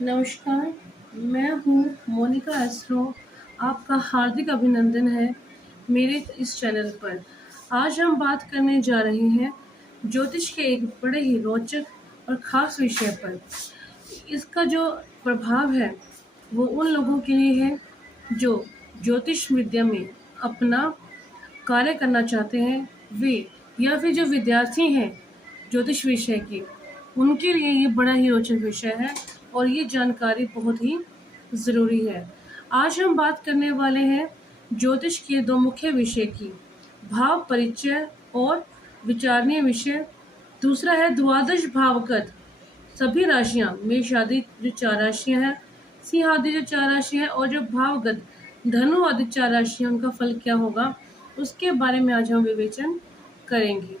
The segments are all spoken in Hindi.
नमस्कार, मैं हूँ मोनिका एस्ट्रो। आपका हार्दिक अभिनंदन है मेरे इस चैनल पर। आज हम बात करने जा रहे हैं ज्योतिष के एक बड़े ही रोचक और ख़ास विषय पर। इसका जो प्रभाव है वो उन लोगों के लिए है जो ज्योतिष विद्या में अपना कार्य करना चाहते हैं वे, या फिर जो विद्यार्थी हैं ज्योतिष विषय के, उनके लिए ये बड़ा ही रोचक विषय है और ये जानकारी बहुत ही ज़रूरी है। आज हम बात करने वाले हैं ज्योतिष के दो मुख्य विषय की, भाव परिचय और विचारणीय विषय। दूसरा है द्वादश भावगत सभी राशियां, मेष आदि जो 4 राशियां हैं, सिंह आदि जो 4 राशियां हैं, और जो भावगत धनु आदि 4 राशियां, उनका फल क्या होगा उसके बारे में आज हम विवेचन करेंगे।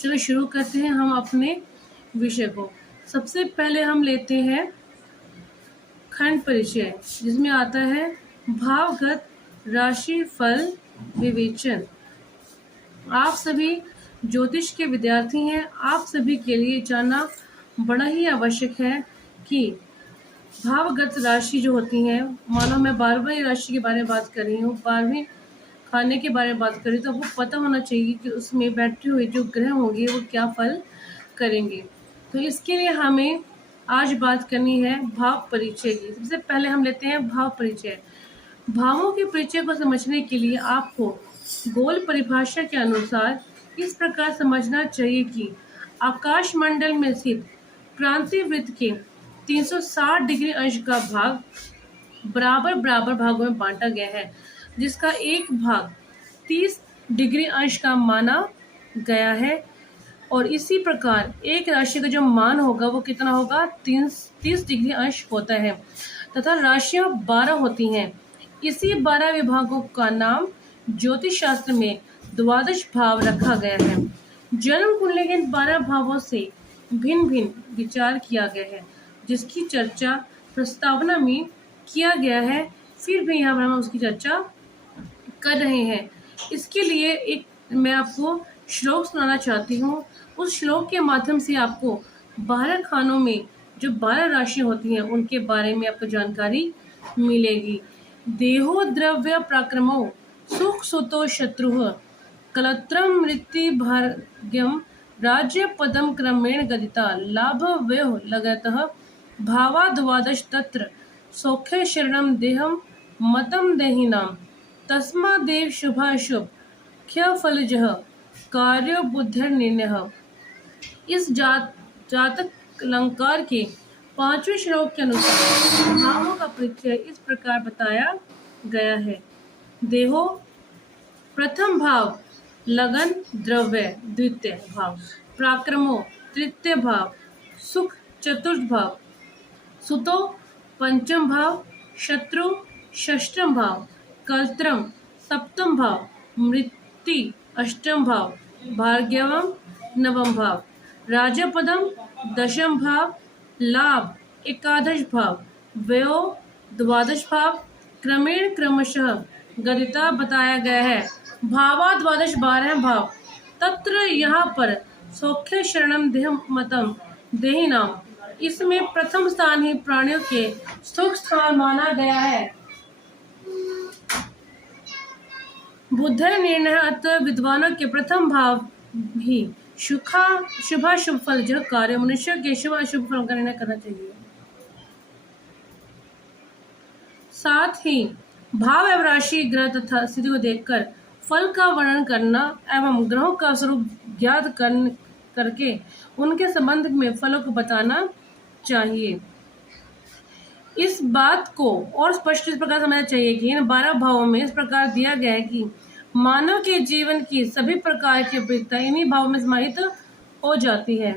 चलो शुरू करते हैं हम अपने विषय को। सबसे पहले हम लेते हैं खंड परिचय, जिसमें आता है भावगत राशि फल विवेचन। आप सभी ज्योतिष के विद्यार्थी हैं, आप सभी के लिए जानना बड़ा ही आवश्यक है कि भावगत राशि जो होती हैं, मानो मैं 12वीं राशि के बारे में बात कर रही हूँ, 12वीं खाने के बारे में बात करें, तो आपको पता होना चाहिए कि उसमें बैठे हुए जो ग्रह होंगे वो क्या फल करेंगे। तो इसके लिए हमें आज बात करनी है भाव परिचय की। सबसे पहले हम लेते हैं भाव परिचय। भावों के परिचय को समझने के लिए आपको गोल परिभाषा के अनुसार इस प्रकार समझना चाहिए कि आकाश मंडल में स्थित क्रांति वृत्त के 360 डिग्री अंश का भाग बराबर बराबर भागों में बांटा गया है, जिसका एक भाग 30 डिग्री अंश का माना गया है। और इसी प्रकार एक राशि का जो मान होगा वो कितना होगा, 30 डिग्री अंश होता है, तथा राशियां 12 होती हैं। इसी 12 विभागों का नाम ज्योतिष शास्त्र में द्वादश भाव रखा गया है। जन्म कुंडली के 12 भावों से भिन्न भिन्न विचार किया गया है, जिसकी चर्चा प्रस्तावना में किया गया है। फिर भी यहाँ पर हम उसकी चर्चा कर रहे हैं। इसके लिए एक मैं आपको श्लोक सुनाना चाहती हूँ। उस श्लोक के माध्यम से आपको 12 खानों में जो 12 राशि होती हैं उनके बारे में आपको जानकारी मिलेगी। देहो द्रव्य प्राक्रमो सुख सुतो शत्रु कलत्रम मृत्यु भाग्यम राज्य पदम क्रमेण गदिता लाभ व्यय लगतः भावा द्वादश तत्र सौख्य शरणम देहम मतम देहिनाम तस्मा देव शुभाशुभ ख्य फलजः कार्यो बुद्धिर निर्णय। इस जातक अलंकार के 5वें श्लोक के अनुसार भावों का परिचय इस प्रकार बताया गया है। देहो प्रथम भाव, लगन द्रव्य द्वितीय भाव, पराक्रमो तृतीय भाव, सुख चतुर्थ भाव, सुतो पंचम भाव, शत्रु षष्ठम भाव, कलत्रम सप्तम भाव, मृत्यु अष्टम भाव, भाग्यवम नवम भाव, राजपदम दशम भाव, लाभ एकादश भाव, व्ययो द्वादश भाव, क्रमेण क्रमशः गदिता बताया गया है। भावा द्वादश 12 भाव, तत्र यहाँ पर सौख्य शरणम देह मतम देही नाम, इसमें प्रथम स्थान ही प्राणियों के सुख स्थान माना गया है। बुद्ध निर्णय, अतः विद्वानों के प्रथम भाव भी शुभ फल जो कार्य मनुष्य के शुभ अशुभ फल का निर्णय करना चाहिए। साथ ही भाव एवं राशि ग्रह तथा स्थिति को देखकर फल का वर्णन करना एवं ग्रहों का स्वरूप ज्ञात करके उनके संबंध में फलों को बताना चाहिए। इस बात को और स्पष्ट इस प्रकार समझना चाहिए कि इन 12 भावों में इस प्रकार दिया गया है कि मानव के जीवन की सभी प्रकार की उपयोगिता इन्हीं भावों में समाहित हो जाती है।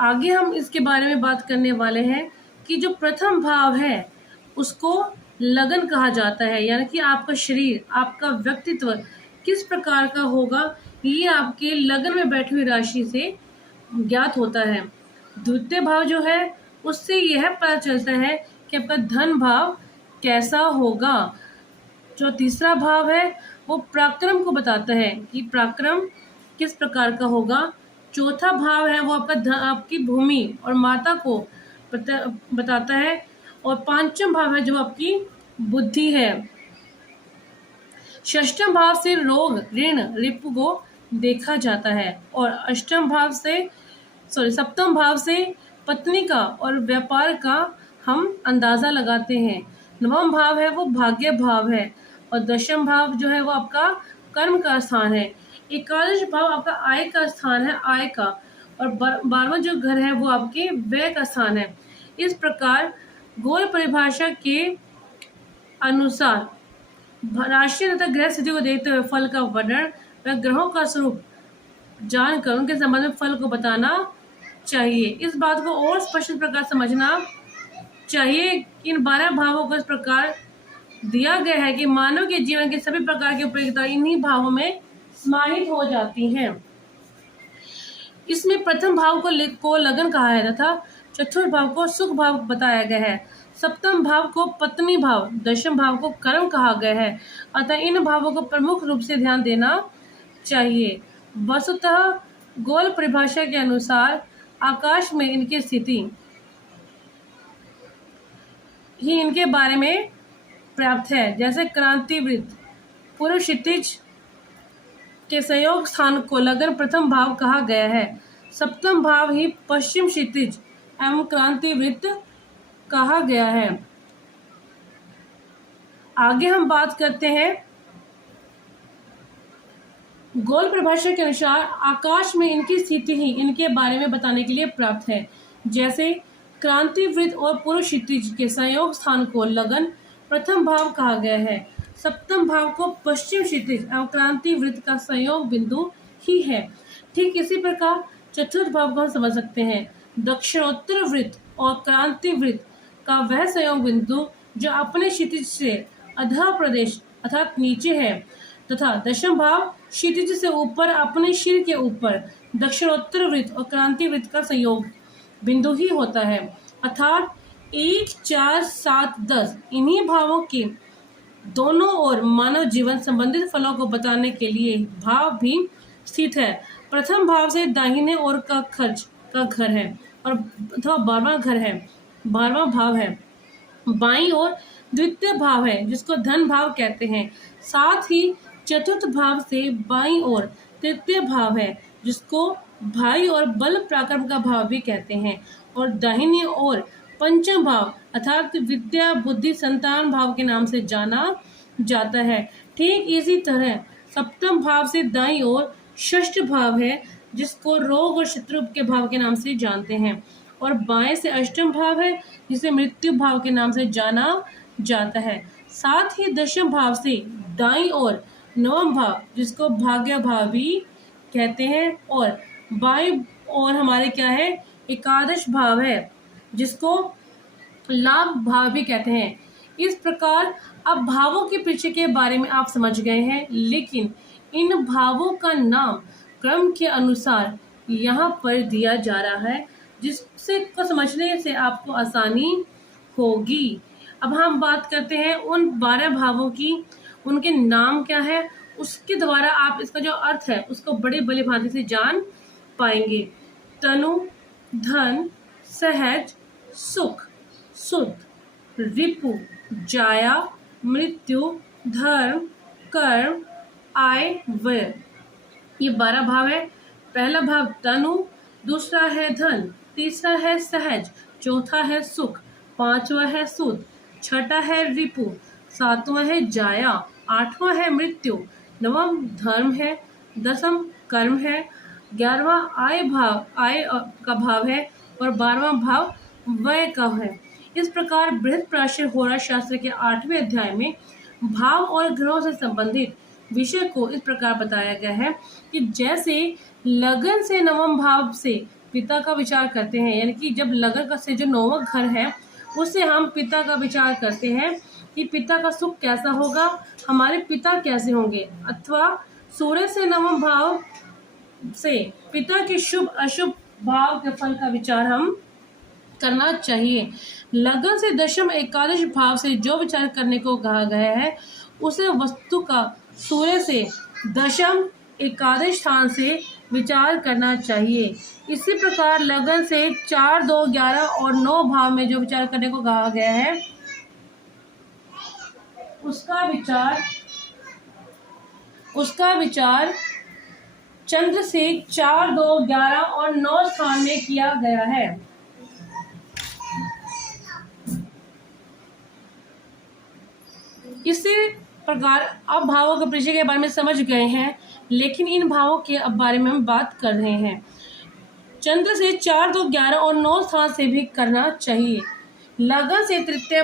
आगे हम इसके बारे में बात करने वाले हैं कि जो प्रथम भाव है उसको लगन कहा जाता है, यानी कि आपका शरीर, आपका व्यक्तित्व किस प्रकार का होगा ये आपके लगन में बैठी हुई राशि से ज्ञात होता है। द्वितीय भाव जो है उससे यह पता चलता है कि आपका धन भाव कैसा होगा। जो तीसरा भाव है वो पराक्रम को बताता है कि पराक्रम किस प्रकार का होगा। चौथा भाव है वो आपकी भूमि और माता को बताता है, और पांचम भाव है जो आपकी बुद्धि है। षष्ठम भाव से रोग, ऋण, रिपु को देखा जाता है, और सप्तम भाव से पत्नी का और व्यापार का हम अंदाजा लगाते हैं। नवम भाव है वो भाग्य भाव है, और दशम भाव जो है वो आपका कर्म का स्थान है। एकादश भाव आपका आय का स्थान है, आय का, और 12वां जो घर है वो आपके व्यय का स्थान है। इस प्रकार गोल परिभाषा के अनुसार राशि तथा ग्रह स्थिति को देखते हुए फल का वर्णन व ग्रहों का स्वरूप जानकर उनके संबंध में फल को बताना चाहिए। इस बात को और स्पष्ट प्रकार समझना चाहिए। इन 12 भावों को इस प्रकार दिया गया है कि मानव के जीवन के सभी प्रकार की उपयोगिता इन्हीं भावों में समाहित हो जाती है। इसमें प्रथम भाव को लगन कहा है तथा चतुर्थ भाव को सुख भाव बताया गया है। सप्तम भाव को पत्नी भाव, दशम भाव को कर्म कहा गया है। अतः इन भावों को प्रमुख रूप से ध्यान देना चाहिए। वस्तुतः गोल परिभाषा के अनुसार आकाश में इनकी स्थिति ही इनके बारे में प्राप्त है। जैसे क्रांति वृत्त पूर्व क्षितिज के संयोग स्थान को लगन प्रथम भाव कहा गया है। सप्तम भाव ही पश्चिम क्षितिज एवं क्रांति वृत्त कहा गया है। आगे हम बात करते हैं गोल परिभाषा के अनुसार आकाश में इनकी स्थिति ही इनके बारे में बताने के लिए प्राप्त है। जैसे क्रांति वृत्त और पूर्व क्षितिज के संयोग स्थान को लगन प्रथम भाव कहा गया है। सप्तम भाव को पश्चिम क्षितिज एवं क्रांति वृत्त का संयोग बिंदु ही है। ठीक इसी प्रकार चतुर्थ भाव को हम समझ सकते हैं। दक्षिणोत्तर वृत्त और क्रांति वृत्त का वह संयोग बिंदु जो अपने क्षितिज से अधः प्रदेश अर्थात नीचे है, तथा दशम भाव क्षितिज से ऊपर अपने सिर के ऊपर दक्षिणोत्तर वृत्त और क्रांति वृत्त का संयोग बिंदु ही होता है। अर्थात 1, 4, 7, 10 इन्हीं भावों के दोनों ओर मानव जीवन संबंधित फलों को बताने के लिए भाव भी स्थित है। प्रथम भाव से दाहिने ओर का खर्च का घर है और अथवा 12वां भाव है। बाईं ओर द्वितीय भाव है जिसको धन भाव कहते हैं। साथ ही चतुर्थ भाव से बाईं ओर तृतीय भाव है जिसको भाई और बल पराक्रम का भाव भी कहते हैं, और दाहिनी ओर पंचम भाव अर्थात विद्या, बुद्धि, संतान भाव के नाम से जाना जाता है। ठीक इसी तरह सप्तम भाव से दाईं ओर षष्ठ भाव है जिसको रोग और शत्रु के भाव के नाम से जानते हैं, और बाएं से अष्टम भाव है जिसे मृत्यु भाव के नाम से जाना जाता है। साथ ही दशम भाव से दाईं ओर नवम भाव जिसको भाग्य भाव भी कहते हैं, और बाईं ओर हमारे क्या है एकादश भाव है जिसको लाभ भाव भी कहते हैं। इस प्रकार अब भावों के पीछे के बारे में आप समझ गए हैं, लेकिन इन भावों का नाम क्रम के अनुसार यहाँ पर दिया जा रहा है जिससे को समझने से आपको आसानी होगी। अब हम बात करते हैं उन 12 भावों की, उनके नाम क्या है, उसके द्वारा आप इसका जो अर्थ है उसको बड़े भली भांति से जान पाएंगे। तनु, धन, सहज, सुख, शुद्ध, रिपु, जाया, मृत्यु, धर्म, कर्म, आय, व्यय, ये 12 भाव है। पहला भाव तनु, दूसरा है धन, तीसरा है सहज, चौथा है सुख, पांचवा है शुद्ध, छठा है रिपु, सातवां है जाया, आठवां है मृत्यु, नवम धर्म है, दसम कर्म है, 11वां आय का भाव है, और 12वां भाव व्यय का है। इस प्रकार बृहत्प्राचीन होरा शास्त्र के 8वें अध्याय में भाव और ग्रहों से संबंधित विषय को इस प्रकार बताया गया है कि जैसे लगन से नवम भाव से पिता का विचार करते हैं, यानी कि जब लगन का से जो 9वां घर है उससे हम पिता का विचार करते हैं कि पिता का सुख कैसा होगा, हमारे पिता कैसे होंगे, अथवा सूर्य से नवम भाव से पिता के शुभ अशुभ भाव के फल का विचार हम करना चाहिए। लगन से दशम एकादश भाव से जो विचार करने को कहा गया है उसे वस्तु का सूर्य से दशम एकादश स्थान से विचार करना चाहिए। इसी प्रकार लगन से 4, 2, 11 और 9 भाव में जो विचार करने को कहा गया है उसका विचार चंद्र से 4, 2, 11 और 9 स्थान में किया गया है। इसी प्रकार अब भावों के परिचय के बारे में समझ गए हैं, लेकिन इन भावों के बारे में हम बात कर रहे हैं। चंद्र से 4, 2, 11 और 9 स्थान से भी करना चाहिए। लगन से तृतीय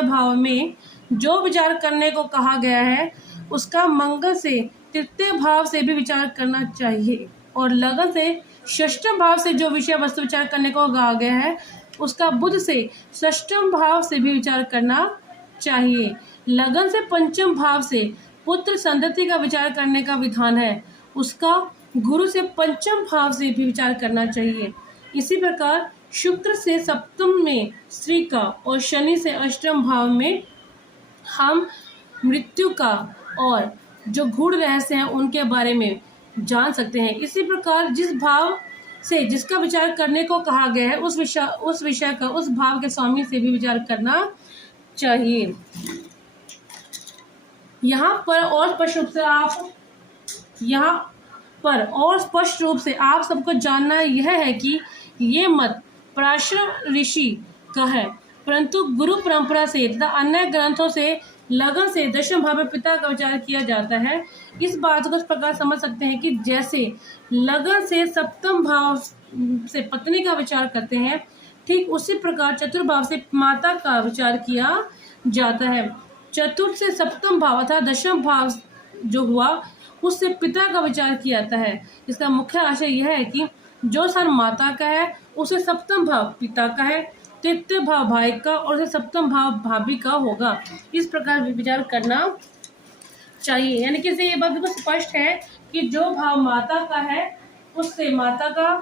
भाव में जो विचार करने को कहा गया है उसका मंगल से तृतीय भाव से भी विचार करना चाहिए, और लगन से षष्ठम भाव से जो विषय वस्तु विचार करने को कहा गया है उसका बुध से षष्ठम भाव से भी विचार करना चाहिए। लगन से पंचम भाव से पुत्र संतति का विचार करने का विधान है, उसका गुरु से पंचम भाव से भी विचार करना चाहिए। इसी प्रकार शुक्र से सप्तम में स्त्री का और शनि से अष्टम भाव में हम मृत्यु का और जो गूढ़ रहस्य हैं उनके बारे में जान सकते हैं। इसी प्रकार जिस भाव से जिसका विचार करने को कहा गया है उस विषय का उस भाव के स्वामी से भी विचार करना चाहिए। यहाँ पर और स्पष्ट रूप से आप सबको जानना यह है कि ये मत पराशर ऋषि का है, परंतु गुरु परंपरा से तथा अन्य ग्रंथों से लगन से दशम भाव में पिता का विचार किया जाता है। इस बात को इस प्रकार समझ सकते हैं कि जैसे लगन से सप्तम भाव से पत्नी का विचार करते हैं, ठीक उसी प्रकार चतुर्भाव से माता का विचार किया जाता है। चतुर्थ से सप्तम भाव अर्थात दशम भाव जो हुआ उससे पिता का विचार किया जाता है। इसका मुख्य आशय यह है कि जो स्थान माता का है उसे सप्तम भाव पिता का है, तृतीय भाव भाई का और उसे सप्तम भाव भाभी का होगा। इस प्रकार विचार करना चाहिए। यानी कि ये बात बिल्कुल स्पष्ट है कि जो भाव माता का है उससे माता का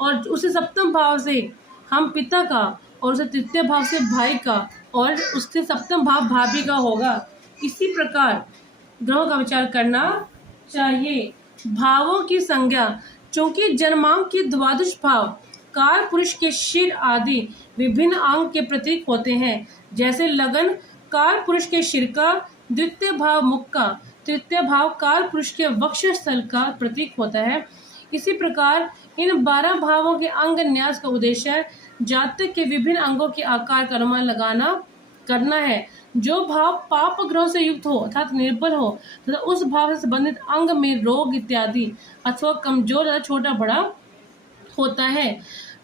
और उसे सप्तम भाव से हम पिता का और उसे तृतीय भाव से भाई का और उससे सप्तम भाव भाभी का होगा। इसी प्रकार ग्रहों का विचार करना चाहिए। भावों की संज्ञा, चूंकि जन्मांक के द्वादश भाव काल पुरुष के शिर आदि विभिन्न अंग के प्रतीक होते हैं, जैसे लगन काल पुरुष के शिर का, द्वितीय भाव मुख का, तृतीय भाव काल पुरुष के वक्षस्थल का प्रतीक होता है। इसी प्रकार इन 12 भावों के अंग न्यास का उद्देश्य जातक के विभिन्न अंगों के आकार का अनुमान करना है। जो भाव पाप ग्रहों से युक्त हो अर्थात निर्बल हो तथा उस भाव से संबंधित अंग में रोग इत्यादि अथवा कमजोर या छोटा बड़ा होता है,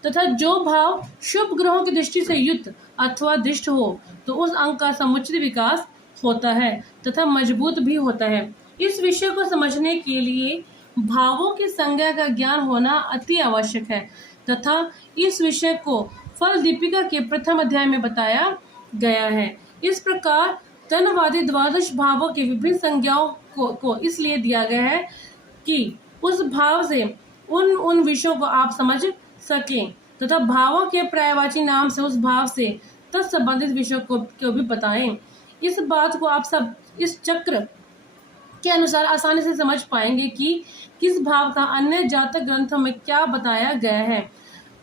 तथा जो भाव शुभ ग्रहों की दृष्टि से युक्त अथवा दृष्ट हो तो उस अंग का समुचित विकास होता है तथा मजबूत भी होता है। इस विषय को समझने के लिए भावों की संज्ञा का ज्ञान होना अति आवश्यक है तथा इस विषय को फल दीपिका के प्रथम अध्याय में बताया गया है। इस प्रकार तनवादी द्वादश भावों के विभिन्न संज्ञाओं को इसलिए दिया गया है कि उस भाव से उन विषयों को आप समझ सकें तथा भावों के पर्यायवाची नाम से उस भाव से तत्संबंधित विषयों को भी बताएं। इस बात को आप सब इस चक्र के अनुसार आसानी से समझ पाएंगे कि किस भाव का अन्य जातक ग्रंथों में क्या बताया गया है।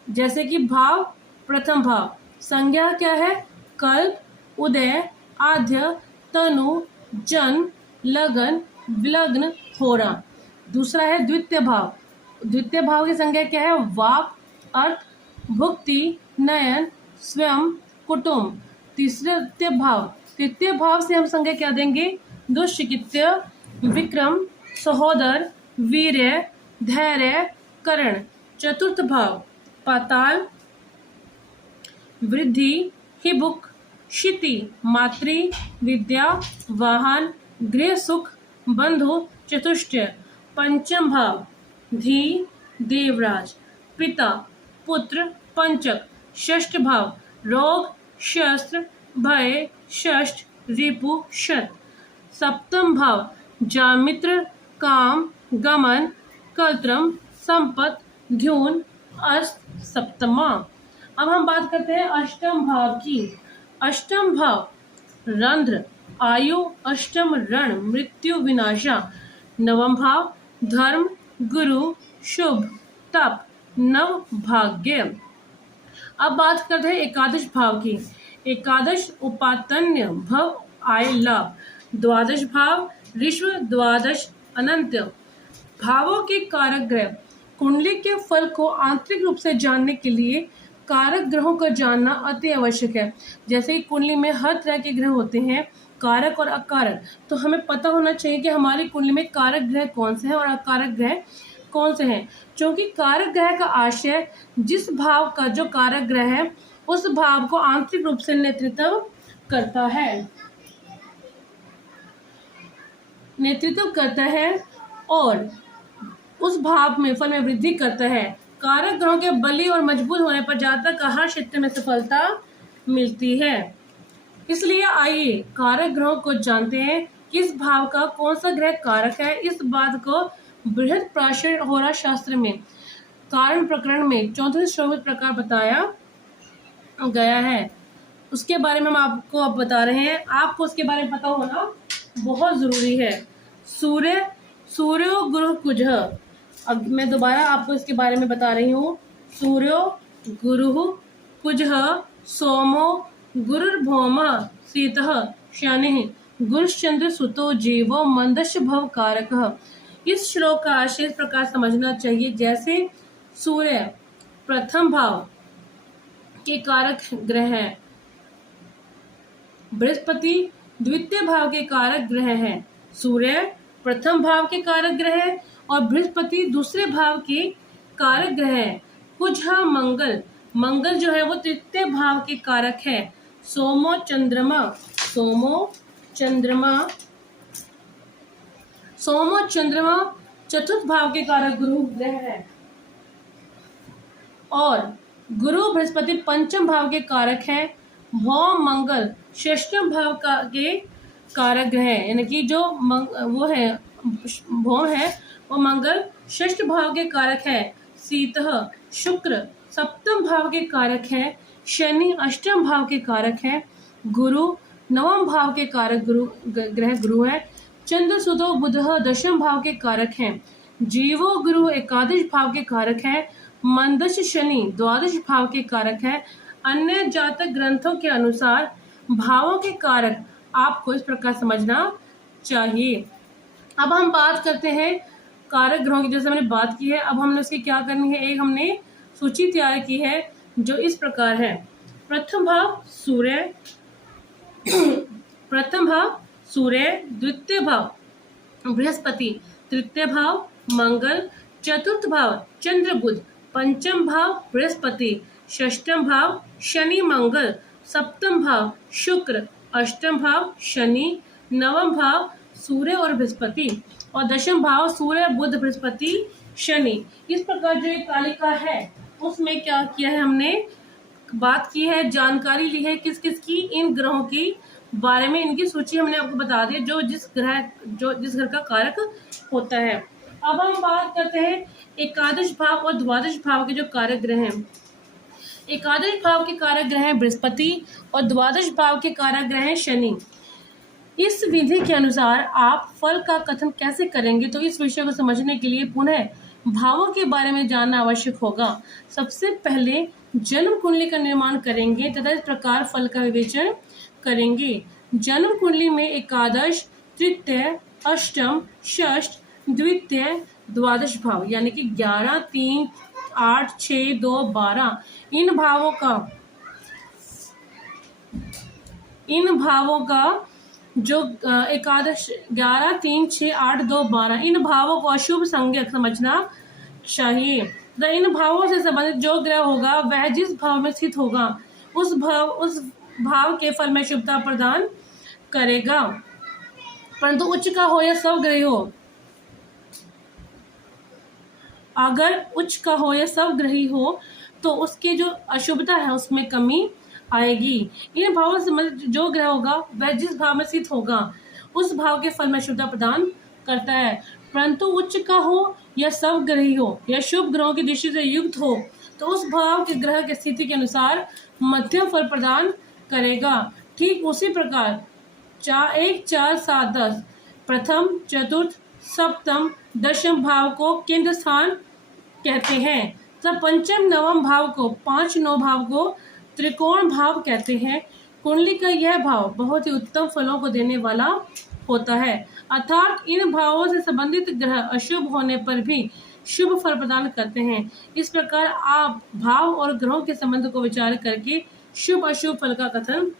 जैसे कि भाव, प्रथम भाव संज्ञा क्या है? कल्प, उदय, आद्य, तनु, जन, लगन, विलग्न, होरा। दूसरा है द्वितीय भाव। द्वितीय भाव की संज्ञा क्या है? वाक, अर्थ, भुक्ति, नयन, स्वयं, कुटुंब। तृतीय भाव से हम संज्ञा क्या देंगे? दुष्कृत्य, विक्रम, सहोदर, वीर्य, धैर्य, करण। चतुर्थ भाव पाताल, वृद्धि, हिबुक, क्षिति, मातृ, विद्या, वाहन, गृह सुख, बंधु, चतुष्टय। पंचम भाव धी, देवराज, पिता, पुत्र, पंचक। षष्ठ भाव रोग, शस्त्र, भय, षष्ठ, रिपु, शत। सप्तम भाव जामित्र, काम, गमन, कलत्रम, संपत, ध्यून, अस्त, सप्तमा। अब हम बात करते हैं अष्टम भाव की। अष्टम भाव रंध्र, आयु, अष्टम रण, मृत्यु, विनाशा। नवम भाव धर्म, गुरु, शुभ, तप, नव, भाग्य। अब बात करते हैं एकादश भाव की। एकादश उपातन्य भव, आय, लाभ। द्वादश भाव ऋष्व, द्वादश अनंत। भावों के कारक ग्रह। कुंडली के फल को आंतरिक रूप से जानने के लिए कारक ग्रहों को जानना अति आवश्यक है। जैसे कि कुंडली में हर तरह के ग्रह होते हैं, कारक और अकारक, तो हमें पता होना चाहिए कि हमारी कुंडली में कारक ग्रह कौन से हैं और अकारक ग्रह कौन से हैं। क्योंकि कारक ग्रह का आशय जिस भाव का जो कारक ग्रह है उस भाव को आंतरिक रूप से नेतृत्व करता है और उस भाव में फल में वृद्धि करता है। कारक ग्रहों के बली और मजबूत होने पर जातक का हर क्षेत्र में सफलता मिलती है। इसलिए आइए कारक ग्रहों को जानते हैं। किस भाव का कौन सा ग्रह कारक है, इस बात को बृहद प्राचीन होरा शास्त्र में कारण प्रकरण में 34 श्रोवित प्रकार बताया गया है। उसके बारे में हम आपको अब बता रहे हैं। आपको उसके बारे में पता होना बहुत जरूरी है। सूर्यो गुरु कुज। अब मैं दोबारा आपको इसके बारे में बता रही हूँ। सूर्यो गुरु कुज, सोमो गुरुर्भौम, शीतः शनि, गुरुश्चंद्र सुतो जीवो मंदश भव कारक। इस श्लोक का आशय इस प्रकार समझना चाहिए। जैसे सूर्य प्रथम भाव के कारक ग्रह हैं, बृहस्पति द्वितीय भाव के कारक ग्रह हैं। सूर्य प्रथम भाव के कारक ग्रह है और बृहस्पति दूसरे भाव के कारक ग्रह है। कुछ मंगल जो है वो तृतीय भाव के कारक है। सोमो चंद्रमा चतुर्थ भाव के कारक गुरु ग्रह है और गुरु बृहस्पति पंचम भाव के कारक है। भौम मंगल षष्ठम भाव के कारक ग्रह है, यानी कि जो वो है भौम है वो मंगल षष्ठ भाव के कारक है। शीतः शुक्र सप्तम भाव के कारक है। शनि अष्टम भाव के कारक है। गुरु नवम भाव के कारक ग्रह गुरु है। चंद्र सुतो बुधः दशम भाव के कारक हैं। जीवो गुरु एकादश भाव के कारक है। मंदश शनि द्वादश भाव के कारक है। अन्य जातक ग्रंथों के अनुसार भावों के कारक आपको इस प्रकार समझना चाहिए। अब हम बात करते हैं कारक ग्रहों की। जैसे हमने बात की है, अब हमने उसकी क्या करनी है, एक हमने सूची तैयार की है जो इस प्रकार है। प्रथम भाव सूर्य, द्वितीय भाव बृहस्पति, तृतीय भाव मंगल, चतुर्थ भाव चंद्र बुध, पंचम भाव बृहस्पति, षष्ठम भाव शनि मंगल, सप्तम भाव शुक्र, अष्टम भाव शनि, नवम भाव सूर्य और बृहस्पति और दशम भाव सूर्य बुध बृहस्पति शनि। इस प्रकार जो एक तालिका है उसमें क्या किया है, हमने बात की है, जानकारी ली है किस किस की, इन ग्रहों की बारे में इनकी सूची हमने आपको बता दी जो जिस घर का कारक होता है। अब हम बात करते हैं एकादश भाव और द्वादश भाव के जो कारक ग्रह हैं। एकादश भाव के कारक ग्रह हैं बृहस्पति और द्वादश भाव के कारक ग्रह हैं शनि। इस विधि के अनुसार आप फल का कथन कैसे करेंगे, तो इस विषय को समझने के लिए पुनः भावों के बारे में जानना आवश्यक होगा। सबसे पहले जन्म कुंडली का निर्माण करेंगे तथा इस प्रकार फल का विवेचन करेंगे। जन्म कुंडली में एकादश, तृतीय, अष्टम, षष्ठ, द्वितीय, द्वादश भाव यानी कि 11, 3, 8, 6, 2, 12 इन भावों का जो एकादश 11, 3, 6, 8, 2, 12 इन भावों को अशुभ संज्ञक समझना चाहिए। तो इन भावों से संबंधित जो ग्रह होगा वह जिस भाव में स्थित होगा उस भाव के फल में शुभता प्रदान करेगा, परंतु उच्च का हो या स्वग्रही हो। अगर उच्च का हो या स्वग्रही हो तो उसकी जो अशुभता है उसमें कमी आएगी। इन भावों से संबंधित जो ग्रह होगा वह जिस भाव में स्थित होगा उस भाव के फल में शुभता प्रदान करता है, परंतु उच्च का हो या स्वग्रही हो या शुभ ग्रहों की दृष्टि से युक्त हो तो उस भाव के ग्रह की स्थिति के अनुसार मध्यम फल प्रदान करेगा। ठीक उसी प्रकार 1 4 7 10 प्रथम, चतुर्थ, सप्तम, दशम भाव को केंद्र स्थान कहते हैं। तब पंचम नवम भाव को, 5 9 भाव को त्रिकोण भाव कहते हैं। कुंडली का यह भाव बहुत ही उत्तम फलों को देने वाला होता है, अर्थात इन भावों से संबंधित ग्रह अशुभ होने पर भी शुभ फल प्रदान करते हैं। इस प्रकार आप भाव और ग्रहों के संबंध को विचार करके शुभ अशुभ फल का कथन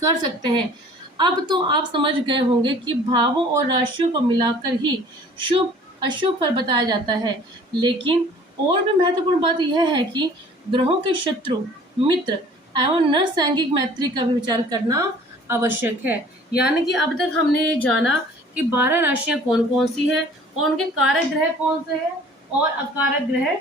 कर सकते हैं। अब तो आप समझ गए होंगे कि भावों और राशियों को मिलाकर ही शुभ अशुभ फल बताया जाता है, लेकिन और भी महत्वपूर्ण बात यह है कि ग्रहों के शत्रु, मित्र एवं नरसैंगिक मैत्री का भी विचार करना आवश्यक है। यानी कि अब तक हमने ये जाना कि 12 राशियां कौन कौन सी है और उनके कारक ग्रह कौन से हैं और अकारक ग्रह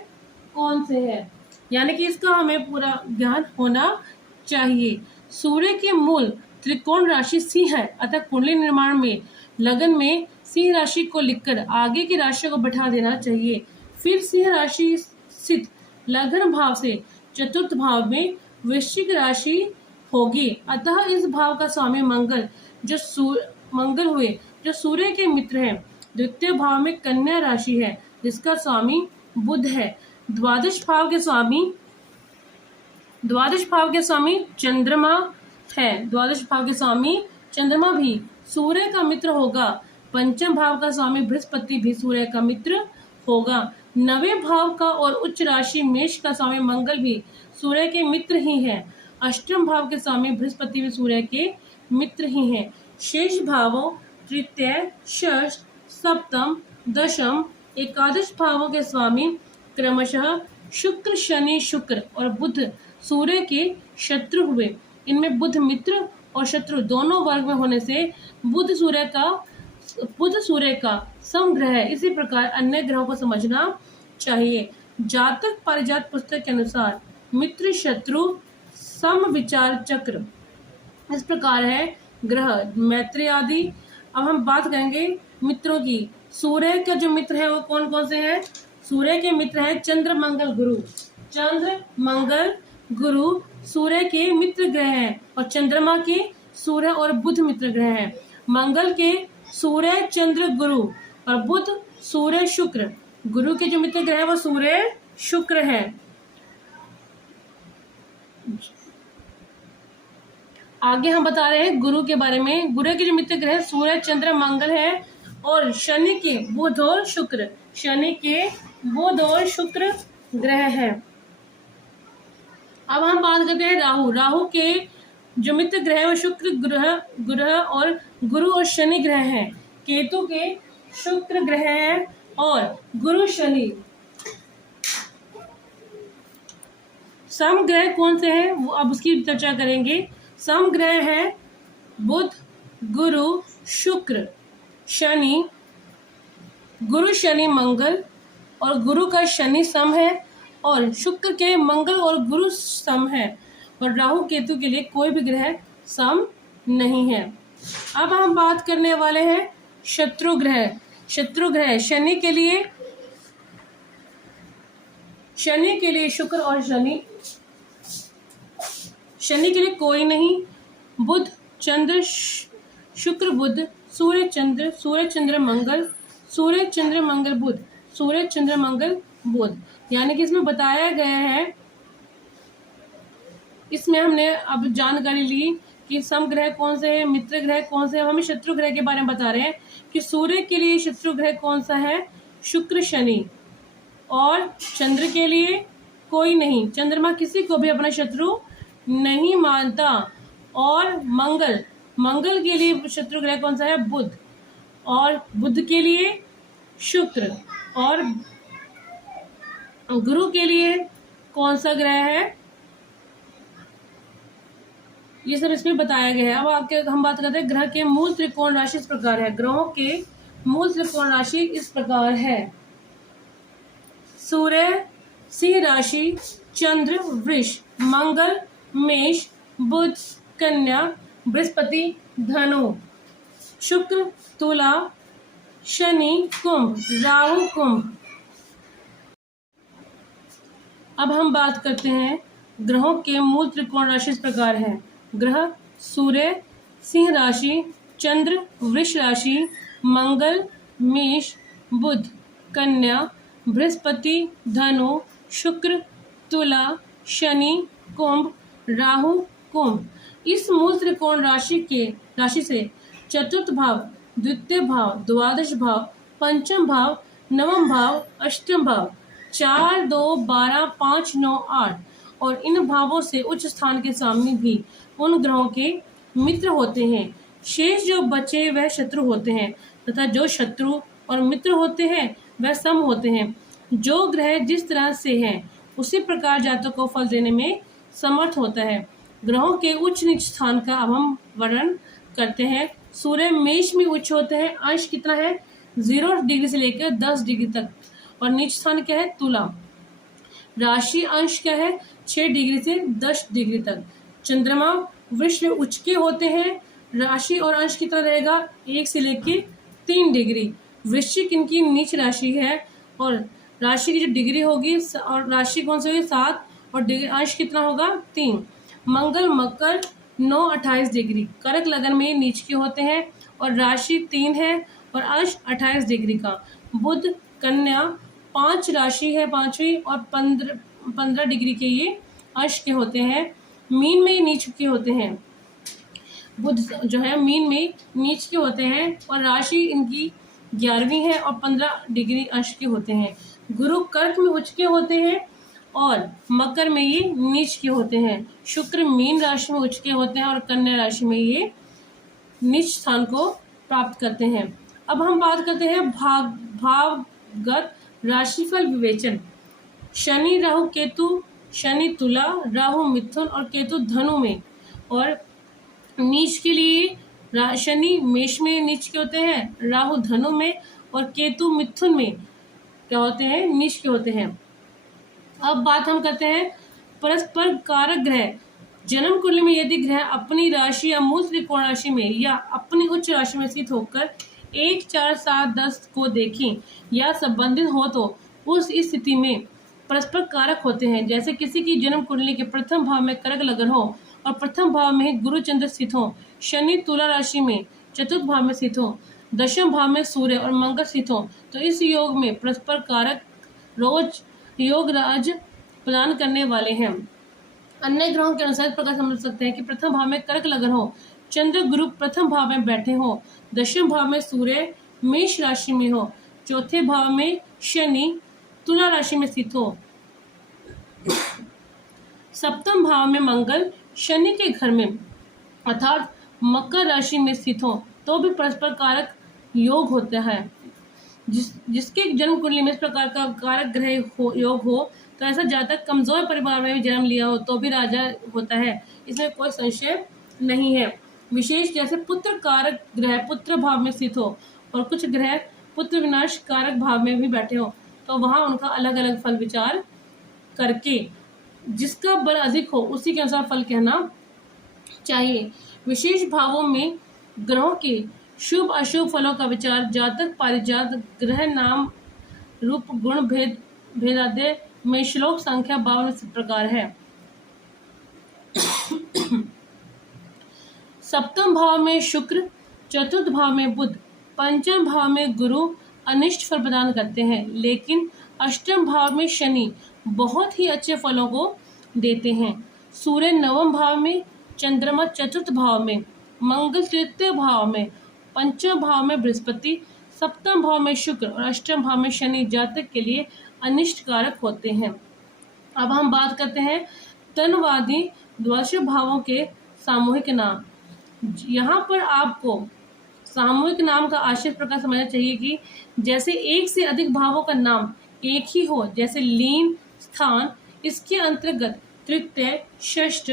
कौन से हैं, यानी कि इसका हमें पूरा ज्ञान होना चाहिए। सूर्य के मूल त्रिकोण राशि सिंह है, अतः कुंडली निर्माण में लगन में सिंह राशि को लिखकर आगे की राशियों को बैठा देना चाहिए। फिर सिंह राशि स्थित लगन भाव से चतुर्थ भाव में वृश्चिक राशि होगी, अतः इस भाव का स्वामी मंगल जो सूर्य के मित्र हैं। द्वितीय भाव में कन्या राशि है जिसका स्वामी बुध है। द्वादश भाव के स्वामी चंद्रमा है। द्वादश भाव के स्वामी चंद्रमा भी सूर्य का मित्र होगा। पंचम भाव का स्वामी बृहस्पति भी सूर्य का मित्र होगा। नवें भाव का और उच्च राशि मेष का स्वामी मंगल भी सूर्य के मित्र ही है। अष्टम भाव के स्वामी बृहस्पति भी सूर्य के मित्र ही हैं। शेष भावों तृतीय, षष्ठ, सप्तम, दशम, एकादश भावों के स्वामी क्रमशः शुक्र, शनि, शुक्र और बुध सूर्य के शत्रु हुए। इनमें बुध मित्र और शत्रु दोनों वर्ग में होने से बुध सूर्य का समग्रह है। इसी प्रकार अन्य ग्रहों को समझना चाहिए। जातक पारिजात पुस्तक के अनुसार मित्र शत्रु सम विचार चक्र इस प्रकार है ग्रह मैत्री आदि। अब हम बात करेंगे मित्रों की। सूर्य का जो मित्र है वो कौन कौन से हैं? सूर्य के मित्र हैं चंद्र, मंगल, गुरु। चंद्र, मंगल, गुरु सूर्य के मित्र ग्रह हैं और चंद्रमा के सूर्य और बुध मित्र ग्रह हैं। मंगल के सूर्य, चंद्र, गुरु और बुध सूर्य, शुक्र। गुरु के जो मित्र ग्रह है वो सूर्य, शुक्र है। आगे हम बता रहे हैं गुरु के बारे में। गुरु के जो मित्र ग्रह सूर्य, चंद्र, मंगल है और शनि के बुध और शुक्र। शनि के बुध और शुक्र ग्रह है। अब हम बात करते हैं राहु। राहु के जो मित्र ग्रह है वो शुक्र ग्रह और गुरु और शनि ग्रह हैं। केतु के शुक्र ग्रह है और गुरु, शनि। सम ग्रह कौन से हैं वो अब उसकी चर्चा करेंगे। सम ग्रह है बुध, गुरु, शुक्र, शनि। गुरु, शनि, मंगल और गुरु का शनि सम है और शुक्र के मंगल और गुरु सम है और राहु केतु के लिए कोई भी ग्रह सम नहीं है। अब हम बात करने वाले हैं शत्रु ग्रह। शत्रु ग्रह शनि के लिए शुक्र और शनि के लिए कोई नहीं। बुध, चंद्र, शुक्र, बुध, सूर्य, चंद्र, मंगल, सूर्य, चंद्र, मंगल, बुध, सूर्य, चंद्र, मंगल, बुध। यानी कि इसमें बताया गया है, इसमें हमने अब जानकारी ली कि सम ग्रह कौन से हैं, मित्र ग्रह कौन से हैं। हमें शत्रु ग्रह के बारे में बता रहे हैं कि सूर्य के लिए शत्रु ग्रह कौन सा है? शुक्र, शनि। और चंद्र के लिए कोई नहीं। चंद्रमा किसी को भी अपना शत्रु नहीं मानता। और मंगल के लिए शत्रु ग्रह कौन सा है? बुध। और बुध के लिए शुक्र। और गुरु के लिए कौन सा ग्रह है? ये सब इसमें बताया गया है। अब आगे हम बात करते हैं ग्रह के मूल त्रिकोण राशि इस प्रकार है। ग्रहों के मूल त्रिकोण राशि इस प्रकार है। सूर्य सिंह राशि, चंद्र वृष, मंगल मेष, बुध कन्या, बृहस्पति धनु, शुक्र तुला, शनि कुंभ, राहु कुंभ। अब हम बात करते हैं ग्रहों के मूल त्रिकोण राशि इस प्रकार है। ग्रह सूर्य सिंह राशि, चंद्र वृष राशि, मंगल मेष, बुध कन्या, बृहस्पति धनु, शुक्र तुला, शनि कुंभ, राहु कुंभ। इस मूल त्रिकोण राशि से चतुर्थ भाव, द्वितीय भाव, द्वादश भाव, पंचम भाव, नवम भाव, अष्टम भाव 4, 2, 12, 5, 9, 8 और इन भावों से उच्च स्थान के स्वामी भी उन ग्रहों के मित्र होते हैं। शेष जो बचे वह शत्रु होते हैं तथा जो शत्रु और मित्र होते हैं वह सम होते हैं। जो ग्रह जिस तरह से हैं उसी प्रकार जातक को फल देने में समर्थ होता है। ग्रहों के उच्च नीच स्थान का अब हम वर्णन करते हैं। सूर्य मेष में उच्च होते हैं, अंश कितना है 0 डिग्री से लेकर 10 डिग्री तक और नीच स्थान क्या है तुला। राशि अंश क्या है 6 डिग्री से 10 डिग्री तक। चंद्रमा वृष में उच्च के होते हैं, राशि और अंश कितना रहेगा 1 से लेकर 3 डिग्री। वृश्चिक इनकी नीच राशि है और राशि की जो डिग्री होगी और राशि कौन सी होगी 7 और अंश कितना होगा 3। मंगल मकर 9-28 डिग्री। कर्क लगन में नीच के होते हैं और राशि 3 है और अंश 28 डिग्री का। बुध कन्या 5 राशि है 5वीं और 15 डिग्री के ये अंश के होते हैं। मीन में नीच के होते हैं। बुध जो है मीन में नीच के होते हैं और राशि इनकी 11वीं है और 15 डिग्री अंश के होते हैं। गुरु कर्क में उच्च के होते हैं और मकर में ये नीच के होते हैं। शुक्र मीन राशि में उच्च के होते हैं और कन्या राशि में ये नीच स्थान को प्राप्त करते हैं। अब हम बात करते हैं भावगत राशिफल विवेचन। शनि राहु केतु, शनि तुला, राहु मिथुन और केतु धनु में और नीच के लिए शनि मेष में नीच के होते हैं, राहु धनु में और केतु मिथुन में क्या होते हैं नीच के होते हैं। अब बात हम करते हैं परस्पर कारक ग्रह। जन्म कुंडली में यदि ग्रह अपनी राशि या मूल त्रिकोण राशि में या अपनी उच्च राशि में स्थित होकर 1, 4, 7, 10 को देखें या संबंधित हो तो उस स्थिति में परस्पर कारक होते हैं। जैसे किसी की जन्म कुंडली के प्रथम भाव में कर्क लगन हो और प्रथम भाव में गुरु चंद्र स्थित हो, शनि तुला राशि में चतुर्थ भाव में स्थित हो, दशम भाव में सूर्य और मंगल स्थित हो तो इस योग में परस्पर कारक योग राज प्रदान करने वाले हैं। अन्य ग्रहों के अनुसार इस प्रकार समझ सकते हैं कि प्रथम भाव में कर्क लगन हो, चंद्र गुरु प्रथम भाव में बैठे हो, दशम भाव में सूर्य मेष राशि में हो, चौथे भाव में शनि तुला राशि में स्थित हो, सप्तम भाव में मंगल शनि के घर में अर्थात मकर राशि में स्थित हो तो भी परस्पर कारक योग होता है। जिसके जन्म कुंडली में इस प्रकार का कारक ग्रह योग हो तो ऐसा जातक कमजोर परिवार में भी जन्म लिया हो तो भी राजा होता है, इसमें कोई संशय नहीं है। विशेष जैसे पुत्र कारक ग्रह पुत्र भाव में स्थित हो और कुछ ग्रह पुत्र विनाश कारक भाव में भी बैठे हो तो वहां उनका अलग अलग फल विचार करके जिसका बल अधिक हो उसी के अनुसार फल कहना चाहिए। विशेष भावों में ग्रहों के शुभ अशुभ फलों का विचार जातक पारिजात ग्रह नाम रूप गुण भेदादय में श्लोक संख्या 52 इस प्रकार है। सप्तम भाव में शुक्र, चतुर्थ भाव में बुध, पंचम भाव में गुरु अनिष्ट फल प्रदान करते हैं, लेकिन अष्टम भाव में शनि बहुत ही अच्छे फलों को देते हैं। सूर्य नवम भाव में, चंद्रमा चतुर्थ भाव में, मंगल तृतीय भाव में, पंचम भाव में बृहस्पति, सप्तम भाव में शुक्र और अष्टम भाव में शनि जातक के लिए अनिष्ट कारक होते हैं। अब हम बात करते हैं तनवादी द्वादश भावों के सामूहिक नाम। यहाँ पर आपको सामूहिक नाम का आशय प्रकार समझना चाहिए कि जैसे एक से अधिक भावों का नाम एक ही हो, जैसे लीन स्थान इसके अंतर्गत तृतीय, षष्ठ,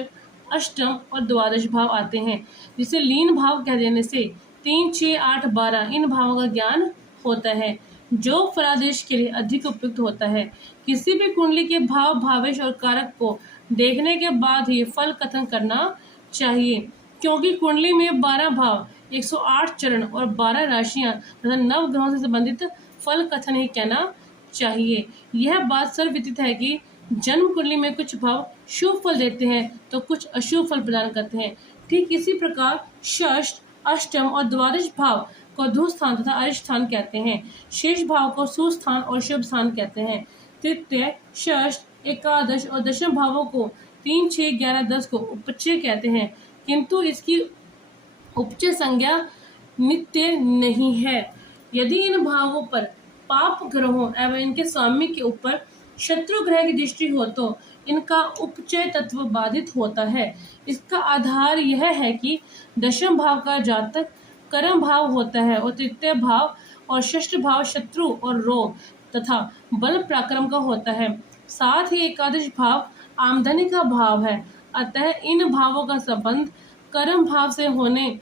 अष्टम और द्वादश भाव आते हैं। जिसे लीन भाव कह देने से 3, 6, 8, 12 इन भावों का ज्ञान होता है जो फलादेश के लिए अधिक उपयुक्त होता है। किसी भी कुंडली के भाव भावेश और कारक को देखने के बाद ही फल कथन करना चाहिए, क्योंकि कुंडली में 12 भाव, 108 चरण और 12 राशियां तथा 9 ग्रहों से संबंधित फल कथन ही कहना चाहिए। यह बात सर्वविदित है कि जन्म कुंडली में कुछ भाव शुभ फल देते हैं तो कुछ अशुभ फल प्रदान करते हैं। ठीक इसी प्रकार षष्ठ, अष्टम और द्वादश भाव को ध्रुव स्थान तथा अरिष्ट स्थान कहते हैं। शेष भाव को सुस्थान और शुभ स्थान कहते हैं। तृतीय, षष्ठ, एकादश और दशम भावों को 3, 6, 11, 10 को उपचय कहते हैं, किंतु इसकी उपचय संज्ञा नित्य नहीं है। यदि इन भावों पर पाप ग्रहों एवं इनके स्वामी के ऊपर शत्रु ग्रह की दृष्टि हो तो इनका उपचय तत्व बाधित होता है। इसका आधार यह है कि दशम भाव का जातक कर्म भाव होता है और तृतीय भाव और षष्ठ भाव शत्रु और रोग तथा बल पराक्रम का होता है। साथ ही एकादश भाव आमदनी का भाव है। अतः इन भावों का संबंध कर्म भाव से होने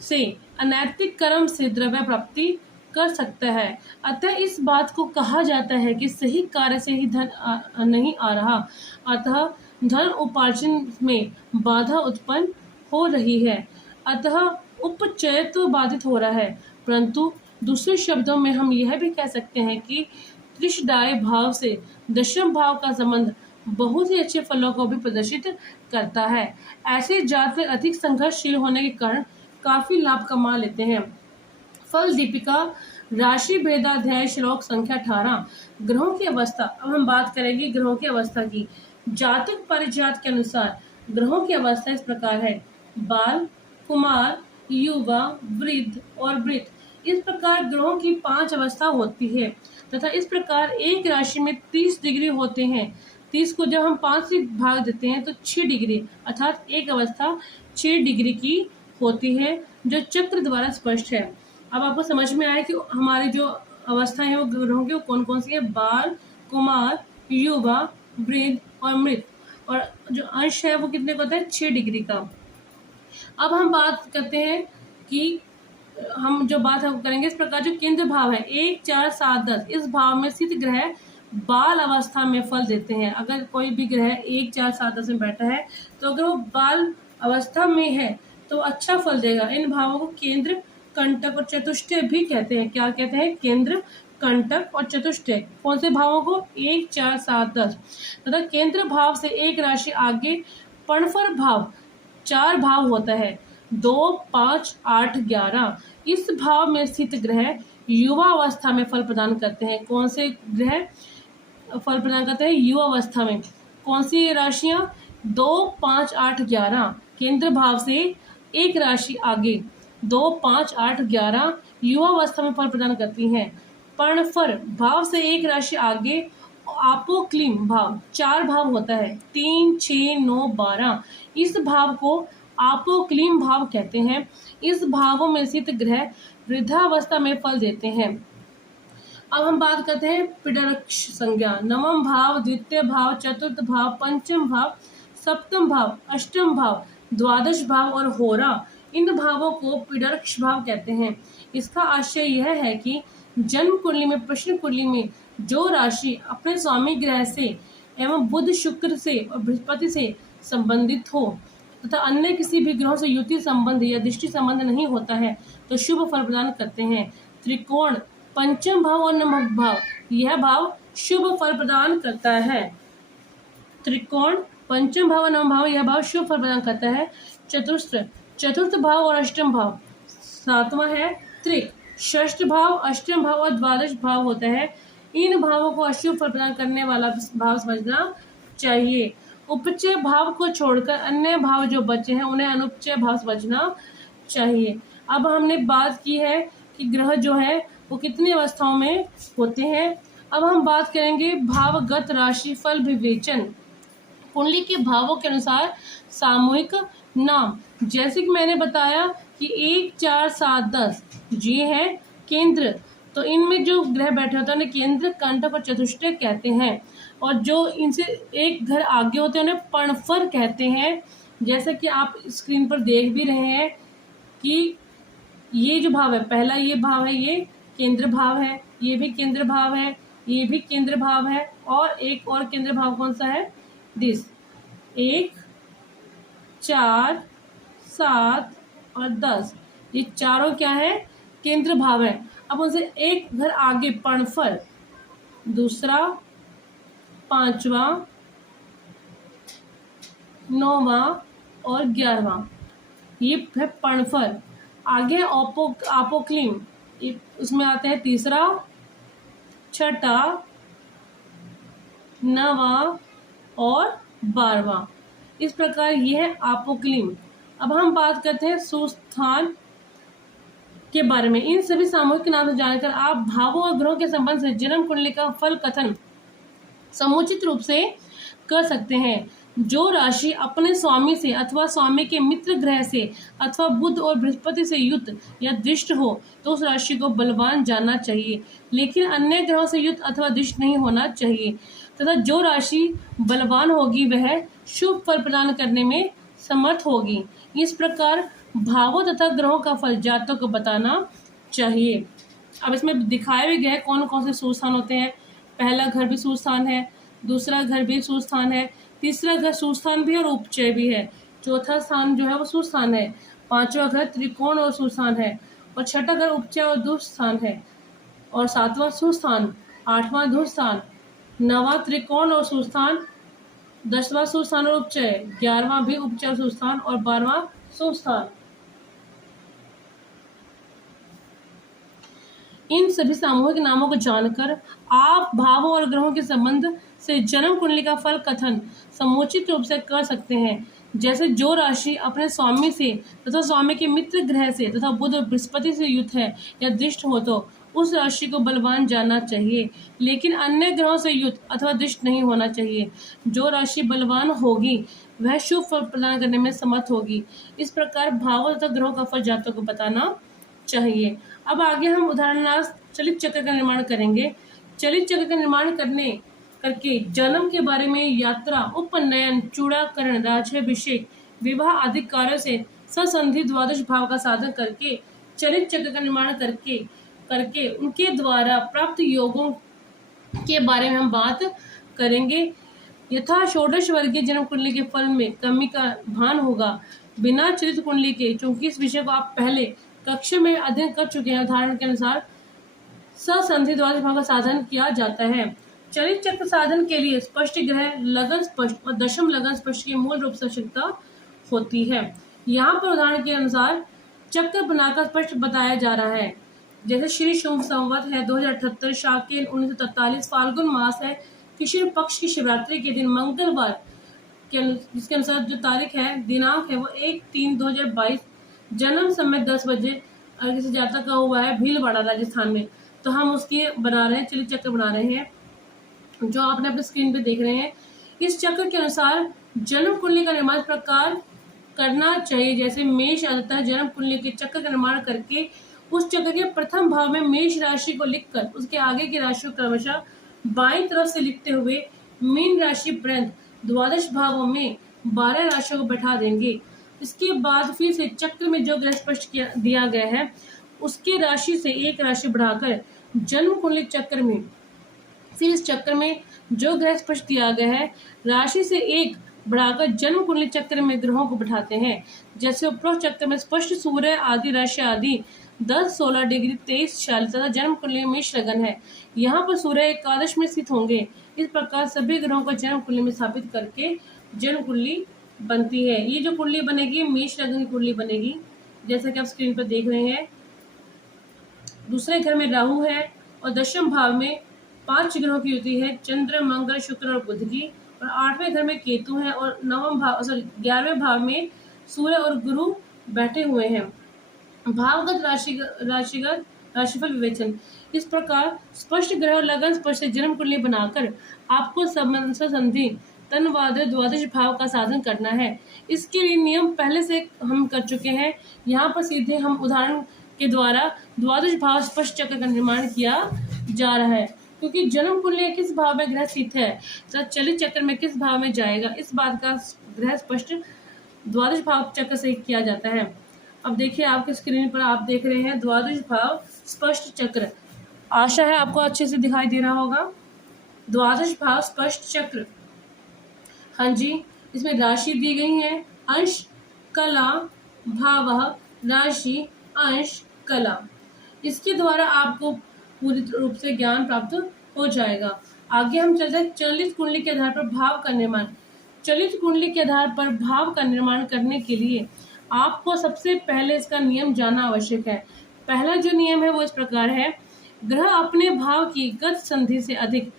से अनैतिक कर्म से द्रव्य प्राप्ति कर सकता है। अतः इस बात को कहा जाता है कि सही कार्य से ही धन नहीं आ रहा, अतः धन उपार्जन में बाधा उत्पन्न हो रही है, अतः उपचय तो बाधित हो रहा है। परंतु दूसरे शब्दों में हम यह भी कह सकते हैं कि त्रिशदाय भाव से दशम भाव का संबंध बहुत ही अच्छे फलों को भी प्रदर्शित करता है। ऐसे जातक अधिक संघर्षशील होने के कारण काफी लाभ कमा लेते हैं। फल दीपिका राशि भेदाध्याय श्लोक संख्या 18। ग्रहों की अवस्था। अब हम बात करेंगे ग्रहों की अवस्था की। जातक परिजात के अनुसार ग्रहों की अवस्था इस प्रकार है: बाल, कुमार, युवा, वृद्ध और वृद्ध। इस प्रकार ग्रहों की 5 अवस्था होती है तथा इस प्रकार एक राशि में 30 डिग्री होते हैं। 30 को जब हम 5 से भाग देते हैं तो 6 डिग्री अर्थात एक अवस्था 6 डिग्री की होती है, जो चक्र द्वारा स्पष्ट है। अब आपको समझ में आया कि हमारी जो अवस्थाएं हैं वो ग्रहों की कौन कौन सी है: बाल, कुमार, युवा, वृद्ध और मृत। और जो अंश है वो कितने का होता है? 6 डिग्री का। अब हम बात करते हैं कि हम जो बात हम करेंगे इस प्रकार जो केंद्र भाव है 1, 4, 7, 10, इस भाव में स्थित ग्रह बाल अवस्था में फल देते हैं। अगर कोई भी ग्रह 1, 4, 7, 10 में बैठा है तो अगर वो बाल अवस्था में है तो अच्छा फल देगा। इन भावों को केंद्र, कंटक और चतुष्टय भी कहते हैं। क्या कहते हैं? केंद्र, कंटक और चतुष्टय। कौन से भावों को? 1, 4, 7, 10। तथा केंद्र भाव से एक राशि आगे पणफर भाव 4 भाव होता है: 2, 5, 8, 11। इस भाव में स्थित ग्रह युवा अवस्था में फल प्रदान करते हैं। कौन से ग्रह फल प्रदान करते हैं? युवा अवस्था में। कौन सी राशियां? 2, 5, 8, 11। केंद्र भाव से एक राशि आगे 2, 5, 8, 11 युवा अवस्था में फल प्रदान करती हैं। पर्णफर भाव से एक राशि आगे आपोक्लिम भाव 4 भाव होता है: 3, 6, 9, 12। इस भाव को आपोक्लिम भाव कहते हैं। इस भावों में स्थित ग्रह वृद्धावस्था में फल देते हैं। अब हम बात करते हैं पिडरक्ष संज्ञा। नवम भाव, द्वितीय भाव, चतुर्थ भाव, पंचम भाव, सप्तम भाव, अष्टम भाव, द्वादश भाव और होरा, इन भावों को पिडरक्ष भाव कहते हैं। इसका आशय यह है कि जन्म कुंडली में, प्रश्न कुंडली में जो राशि अपने स्वामी ग्रह से एवं बुध, शुक्र से और बृहस्पति से संबंधित हो तथा अन्य किसी भी ग्रहों से युति संबंध या दृष्टि संबंध नहीं होता है तो शुभ फल प्रदान करते हैं। त्रिकोण, पंचम भाव और नवम भाव, यह भाव शुभ फल प्रदान करता है। त्रिकोण, पंचम भाव और नवम भाव, यह भाव शुभ फल प्रदान करता है। चतुर्थ भाव और अष्टम भाव। 7वां है त्रिक। षष्ठ भाव, अष्टम भाव और द्वादश भाव होता है। इन भावों को अशुभ फल प्रदान करने वाला भाव समझना चाहिए। उपचय भाव को छोड़कर अन्य भाव जो बचे हैं उन्हें अनुपचय भाव समझना चाहिए। अब हमने बात की है कि ग्रह जो है वो कितनी अवस्थाओं में होते हैं। अब हम बात करेंगे भावगत राशि फल विवेचन। कुंडली के भावों के अनुसार सामूहिक नाम, जैसे कि मैंने बताया कि 1, 4, 7, 10 ये है केंद्र, तो इनमें जो ग्रह बैठे होते हैं उन्हें केंद्र, कंटक और चतुष्टय कहते हैं। और जो इनसे एक घर आगे होते हैं उन्हें पर्णफर कहते हैं। जैसे कि आप स्क्रीन पर देख भी रहे हैं कि ये जो भाव है, पहला ये भाव है, ये केंद्र भाव है, ये भी केंद्र भाव है, ये भी केंद्र भाव है, और एक और केंद्र भाव कौन सा है? दिस 1, 4, 7 और 10, ये चारों क्या है? केंद्र भाव है। अब उनसे एक घर आगे पर्णफर, दूसरा, 5वां, 9वां और 11वां, ये है पर्णफल। आगे अपोक्लिम, उसमें आते हैं तीसरा, छठा, नवा और 12वां। इस प्रकार ये है अपोक्लिम। अब हम बात करते हैं सुस्थान के बारे में। इन सभी सामूहिक नाम से जानकर आप भावों और ग्रहों के संबंध से जन्म कुंडली का फल कथन समुचित रूप से कर सकते हैं। जो राशि अपने स्वामी से अथवा स्वामी के मित्र ग्रह से अथवा बुध और बृहस्पति से युक्त या दृष्ट हो तो उस राशि को बलवान जानना चाहिए, लेकिन अन्य ग्रहों से युक्त अथवा दृष्ट नहीं होना चाहिए। तथा जो राशि बलवान होगी वह शुभ फल प्रदान करने में समर्थ होगी। इस प्रकार भावों तथा ग्रहों का फल जातकों को बताना चाहिए। अब इसमें दिखाए भी गए कौन कौन से सुस्थान होते हैं। पहला घर भी सुस्थान है, दूसरा घर भी सुस्थान है, तीसरा घर सुस्थान भी और उपचय भी है, चौथा स्थान जो है वो सुस्थान है, पांचवा घर त्रिकोण और सुस्थान है, और छठा घर उपचय और दुस्थान है, और सातवां सुस्थान, आठवां दुस्थान, नवा त्रिकोण और सुस्थान, 10वां सुस्थान और उपचय, 11वां भी उपचय और सुस्थान, और 12वां सुस्थान। इन सभी सामूहिक नामों को जानकर आप भावों और ग्रहों के संबंध से जन्म कुंडली का फल कथन समुचित रूप से कर सकते हैं। जैसे जो राशि अपने स्वामी से तथा स्वामी के मित्र ग्रह से तथा बुध और बृहस्पति से युक्त है या दृष्ट हो तो उस राशि को बलवान जानना चाहिए, लेकिन अन्य ग्रहों से युक्त अथवा दृष्ट नहीं होना चाहिए। जो राशि बलवान होगी वह शुभ फल प्रदान करने में समर्थ होगी। इस प्रकार भावों तथा ग्रहों का फल जातकों को बताना चाहिए। अब आगे हम उदाहरणार्थ चलित चक्र का निर्माण करेंगे। चलित चक्र का निर्माण करके जन्म के बारे में यात्रा, उपनयन, चूड़ाकरण, राज्याभिषेक, विवाह आदि कार्यों से ससंधि द्वादश भाव का साधन करके चलित चक्र का निर्माण करके उनके द्वारा प्राप्त योगों के बारे में हम बात करेंगे। यथा षोडश वर्गीय जन्म कुंडली के फल में कमी का भान होगा बिना चलित कुंडली के। चूंकि इस विषय को आप पहले कक्षा में अध्ययन कर चुके हैं, उदाहरण के अनुसार ससंधि द्वादश भाव का साधन किया जाता है। चलित चक्र साधन के लिए स्पष्ट ग्रह लगन स्पष्ट और दशम लगन स्पष्ट की मूल रूप से आवश्यकता होती है। यहाँ पर उदाहरण के अनुसार चक्र बनाकर स्पष्ट बताया जा रहा है। जैसे श्री शुभ संवत है 2078, शाकिल 1943, फाल्गुन मास है, कृष्ण पक्ष की शिवरात्रि के दिन मंगलवार जिसके अनुसार जो तारीख है, दिनांक है वो 1/3/2022, जन्म समय 10 बजे। अगर किसी जातक का हुआ है भीलवाड़ा राजस्थान में तो हम उसकी बना रहे हैं, चलित चक्र बना रहे हैं जो आपने अपने स्क्रीन पे देख रहे हैं। इस चक्र के अनुसार जन्म कुंडली का निर्माण प्रकार करना चाहिए। जैसे मेष अंततः जन्म कुंडली के चक्र का निर्माण करके उस चक्र के प्रथम भाव में मेष राशि को लिखकर उसके आगे की राशि को क्रमशः बाईं तरफ से लिखते हुए मीन राशि पर्यंत द्वादश भावों में 12 राशियों को बैठा देंगे। इसके बाद फिर से चक्र में जो ग्रह स्पष्ट दिया गया है उसके राशि से एक राशि बढ़ाकर जन्म कुंडली चक्र में, फिर इस चक्र में जो ग्रह स्पष्ट दिया गया है राशि से एक बढ़ाकर जन्म कुंडली चक्र में ग्रहों को बैठाते हैं। जैसे उपरोक्त चक्र में स्पष्ट सूर्य आदि राशि आदि 10, 16 डिग्री 23, 46 तथा जन्म कुंडली में मेष लगन है। यहाँ पर सूर्य एकादश में स्थित होंगे। इस प्रकार सभी ग्रहों को जन्म कुंडली में स्थापित करके जन्म कुंडली बनती है। ये जो कुंडली बनेगी मेष लगन की कुंडली बनेगी, जैसा कि आप स्क्रीन पर देख रहे हैं। दूसरे घर में राहु है और दशम भाव में 5 ग्रहों की युति है, चंद्र, मंगल, शुक्र और बुध की, और 8वें घर में केतु है और 11वें भाव में सूर्य और गुरु बैठे हुए हैं। भावगत राशिगत राशिफल विवेचन। इस प्रकार स्पष्ट ग्रह और लगन स्पष्ट जन्म कुंडली बनाकर आपको संधि तनवाद द्वादश भाव का साधन करना है। इसके लिए नियम पहले से हम कर चुके हैं। यहाँ पर सीधे हम उदाहरण के द्वारा द्वादश भाव स्पष्ट चक्र का निर्माण किया जा रहा है, क्योंकि जन्म कुंडली किस भाव में ग्रह स्थित है, चलित चक्र में किस भाव में जाएगा, इस बात का ग्रह स्पष्ट द्वादश भाव चक्र से किया जाता है। अब देखिए आपके स्क्रीन पर आप देख रहे हैं द्वादश भाव स्पष्ट चक्र। आशा है आपको अच्छे से दिखाई दे रहा होगा। द्वादश भाव स्पष्ट चक्र, हाँ जी, इसमें राशि दी गई है, अंश, कला, भाव, राशि, अंश, कला। इसके द्वारा आपको पूरी रूप से ज्ञान प्राप्त हो जाएगा। आगे हम चलते हैं चलित कुंडली के आधार पर भाव का निर्माण। चलित कुंडली के आधार पर भाव का निर्माण करने के लिए आपको सबसे पहले इसका नियम जानना आवश्यक है। पहला जो नियम है वो इस प्रकार है, ग्रह अपने भाव की गत संधि से अधिक